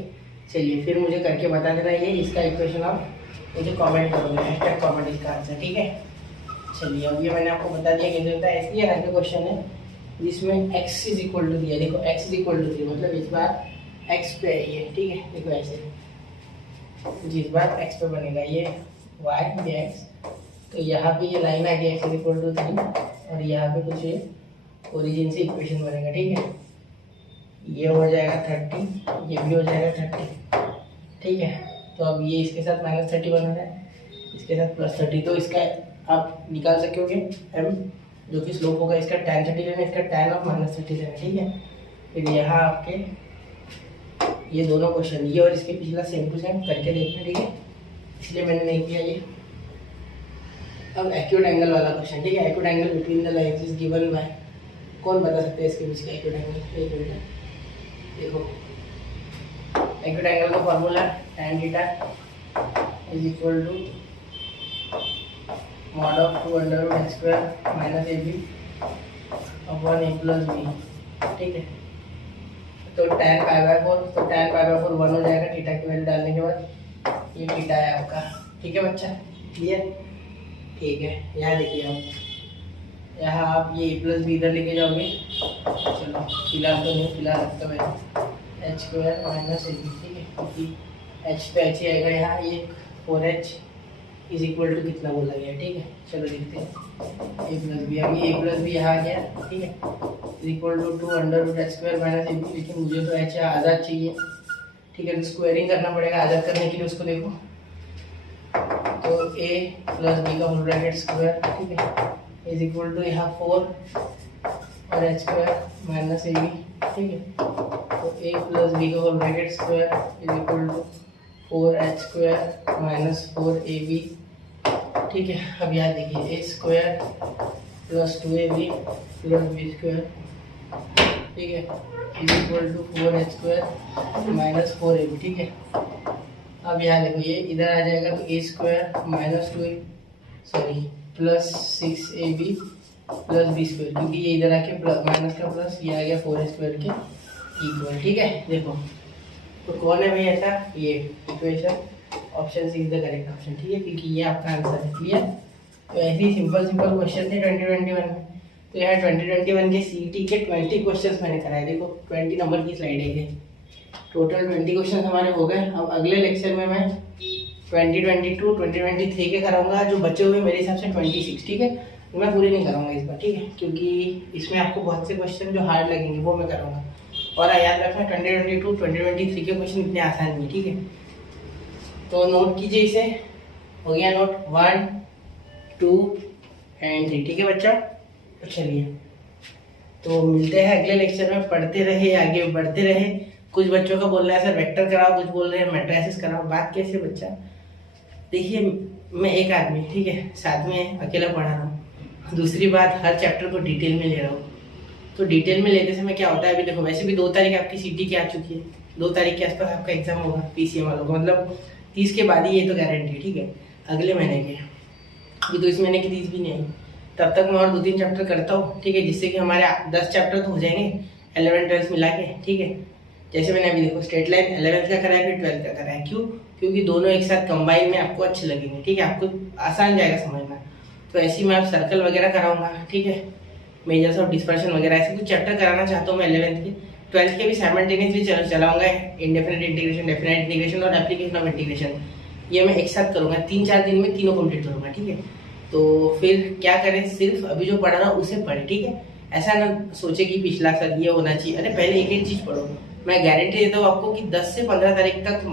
चलिए फिर मुझे करके बता देना, ये इसका इक्वेशन आप मुझे कमेंट करोगे, हैशटैग कमेंट इसका आंसर, ठीक है। चलिए अब ये मैंने आपको बता दिया कि होता है, ऐसे ही हर क्वेश्चन है जिसमें x = दिया, देखो x = 3 मतलब इस बार x पे है ये, ठीक है, देखो ऐसे जिस बार x पे बनेगा ये y, ये x, तो यहाँ पे ये लाइन आ गई x = 3 और यहाँ पे कुछ ये ओरिजिन से इक्वेशन बनेगा, ठीक है, ये हो जाएगा 30, ये भी हो जाएगा 30, ठीक है। तो अब ये इसके साथ -30 बन रहा है, इसके साथ +30, तो इसका आप निकाल सकोगे m, जो कि स्लोप होगा, इसका tan 30 लेना, इसका tan of -30 लेना, ठीक है। फिर यहाँ आपके ये दोनों क्वेश्चन, ये और इसके पिछला सेम टू सेम करके देखना, ठीक है, इसलिए मैंने नहीं किया ये। अब एक्यूट एंगल वाला क्वेश्चन, ठीक है, acute angle between the lines is given by, कौन बता सकते हैं इसके बीच का एक्यूट एंगल? एक मिनट देखो, एक्यूट एंगल का formula tan theta is equal to mod of 2 under root h square minus ab upon a plus b, ठीक है। तो tan पाई बाय 4, तो tan पाई बाय 4 1 हो जाएगा थीटा की वैल्यू डालने के बाद, ये थीटा है आपका, ठीक है बच्चा, क्लियर? ठीक है, यहाँ देखिए आप, यहाँ आप ये a प्लस बी इधर लेके जाओगे, चलो फिलहाल तो नहीं, फिलहाल रखता मैं h square minus a b, ठीक है, क्योंकि h पे h ही आएगा यहाँ, ये 4h इज इक्वल टू कितना बोला गया, ठीक है। चलो देखते हैं a प्लस बी, अभी a प्लस बी यहाँ आ गया, ठीक है, is equal to 2 under root h square minus a b, लेकिन मुझे तो h आज़ाद चाहिए, ठीक है, तो स्क्वायरिंग करना पड़ेगा आज़ाद करने के लिए उसको। देखो तो a प्लस बी का होल ब्रैकेट स्क्वायर, ठीक है, इज इक्वल टू यहाँ 4 और h square minus a b, ठीक है, तो a प्लस बी का whole bracket square is equal to 4h square minus 4ab, ठीक है। अब याद देखिए a square plus 2ab plus b square, ठीक है, is equal to 4h square minus 4ab, ठीक है। अब यहाँ देखो ये इधर आ जाएगा तो a square minus 2 plus 6ab plus b square, क्योंकि ये इधर आके प्लस माइनस का प्लस, ये आ गया 4h स्क्वायर के इक्वल, ठीक है। देखो तो कौन है भाई ऐसा, ये equation option c is the correct option, ठीक है, क्योंकि ये आपका आंसर है, क्लियर? तो ऐसे ही सिंपल क्वेश्चन थे 2021 में, तो यहाँ 2021 के सीईटी के 20 क्वेश्चंस मैंने कराए, देखो 20 नंबर की स्लाइड है ये, टोटल 20 क्वेश्चन हमारे हो गए। अब अगले लेक्चर में मैं 2022 2023 के कराऊंगा, जो बचे हुए मेरे हिसाब से 26, ठीक है, मैं पूरे नहीं कराऊंगा इस बार, ठीक है, क्योंकि इसमें आपको बहुत से क्वेश्चन जो हार्ड लगेंगे वो मैं कराऊंगा। और याद रखना 2022 2023 के क्वेश्चन इतने आसान नहीं, ठीक है, तो नोट कीजिए इसे, हो गया नोट 1 2 एंड 3, ठीक है बच्चा। तो चलिए तो मिलते हैं अगले लेक्चर में, पढ़ते रहे आगे बढ़ते रहे। कुछ बच्चों का बोल रहा है सर वेक्टर कराओ, कुछ बोल रहे हैं मैट्रिसेस कराओ, बात कैसे बच्चा, देखिए मैं एक आदमी, ठीक है, साथ में अकेला पढ़ा रहा हूँ, दूसरी बात हर चैप्टर को डिटेल में ले रहा हूँ, तो डिटेल में लेते समय क्या होता है, अभी देखो वैसे भी 2 तारीख आपकी सीटी की आ चुकी है, 2 तारीख के आसपास आपका एग्जाम होगा पीसीएम वालों का, मतलब 30 के बाद ही ये तो गारंटी है, ठीक है, अगले महीने के, अभी तो इस महीने की 30 भी नहीं आई, तब तक मैं और 2-3 चैप्टर करता हूँ, ठीक है, जिससे कि हमारे 10 चैप्टर तो हो जाएंगे 11 12 मिला के, ठीक है। जैसे मैंने अभी देखो स्ट्रेट लाइन 11th का कराया फिर 12th का कराया, क्यों? क्योंकि दोनों एक साथ कंबाइन में आपको अच्छे लगेंगे, ठीक है, आपको आसान जाएगा समझना। तो ऐसे ही मैं आप सर्कल वगैरह कराऊंगा, ठीक है, मेजर्स ऑफ डिस्पर्शन वगैरह ऐसे कुछ चैप्टर कराना चाहता हूँ मैं 11th के, 12th के भी साइमल्टेनियसली चलाऊंगा, इंडेफिनेट इंटीग्रेशन, डेफिनेट इंटीग्रेशन और एप्लीकेशन ऑफ इंटीग्रेशन, ये मैं एक साथ करूँगा, 3-4 दिन में तीनों कंप्लीट करूँगा, ठीक है। तो फिर क्या करें, सिर्फ अभी जो पढ़ा रहा हूँ उसे पढ़े, ठीक है, ऐसा ना सोचे कि पिछला साल ये होना चाहिए, अरे पहले एक चीज़ पढ़ो। मैं गारंटी देता हूँ आपको कि 10 से 15 तारीख तक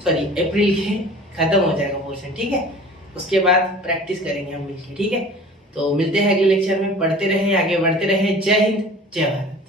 अप्रैल के खत्म हो जाएगा पोर्शन, ठीक है, उसके बाद प्रैक्टिस करेंगे हम मिलकर, ठीक है। तो मिलते हैं अगले लेक्चर में, पढ़ते रहे आगे बढ़ते रहे, जय हिंद जय भारत।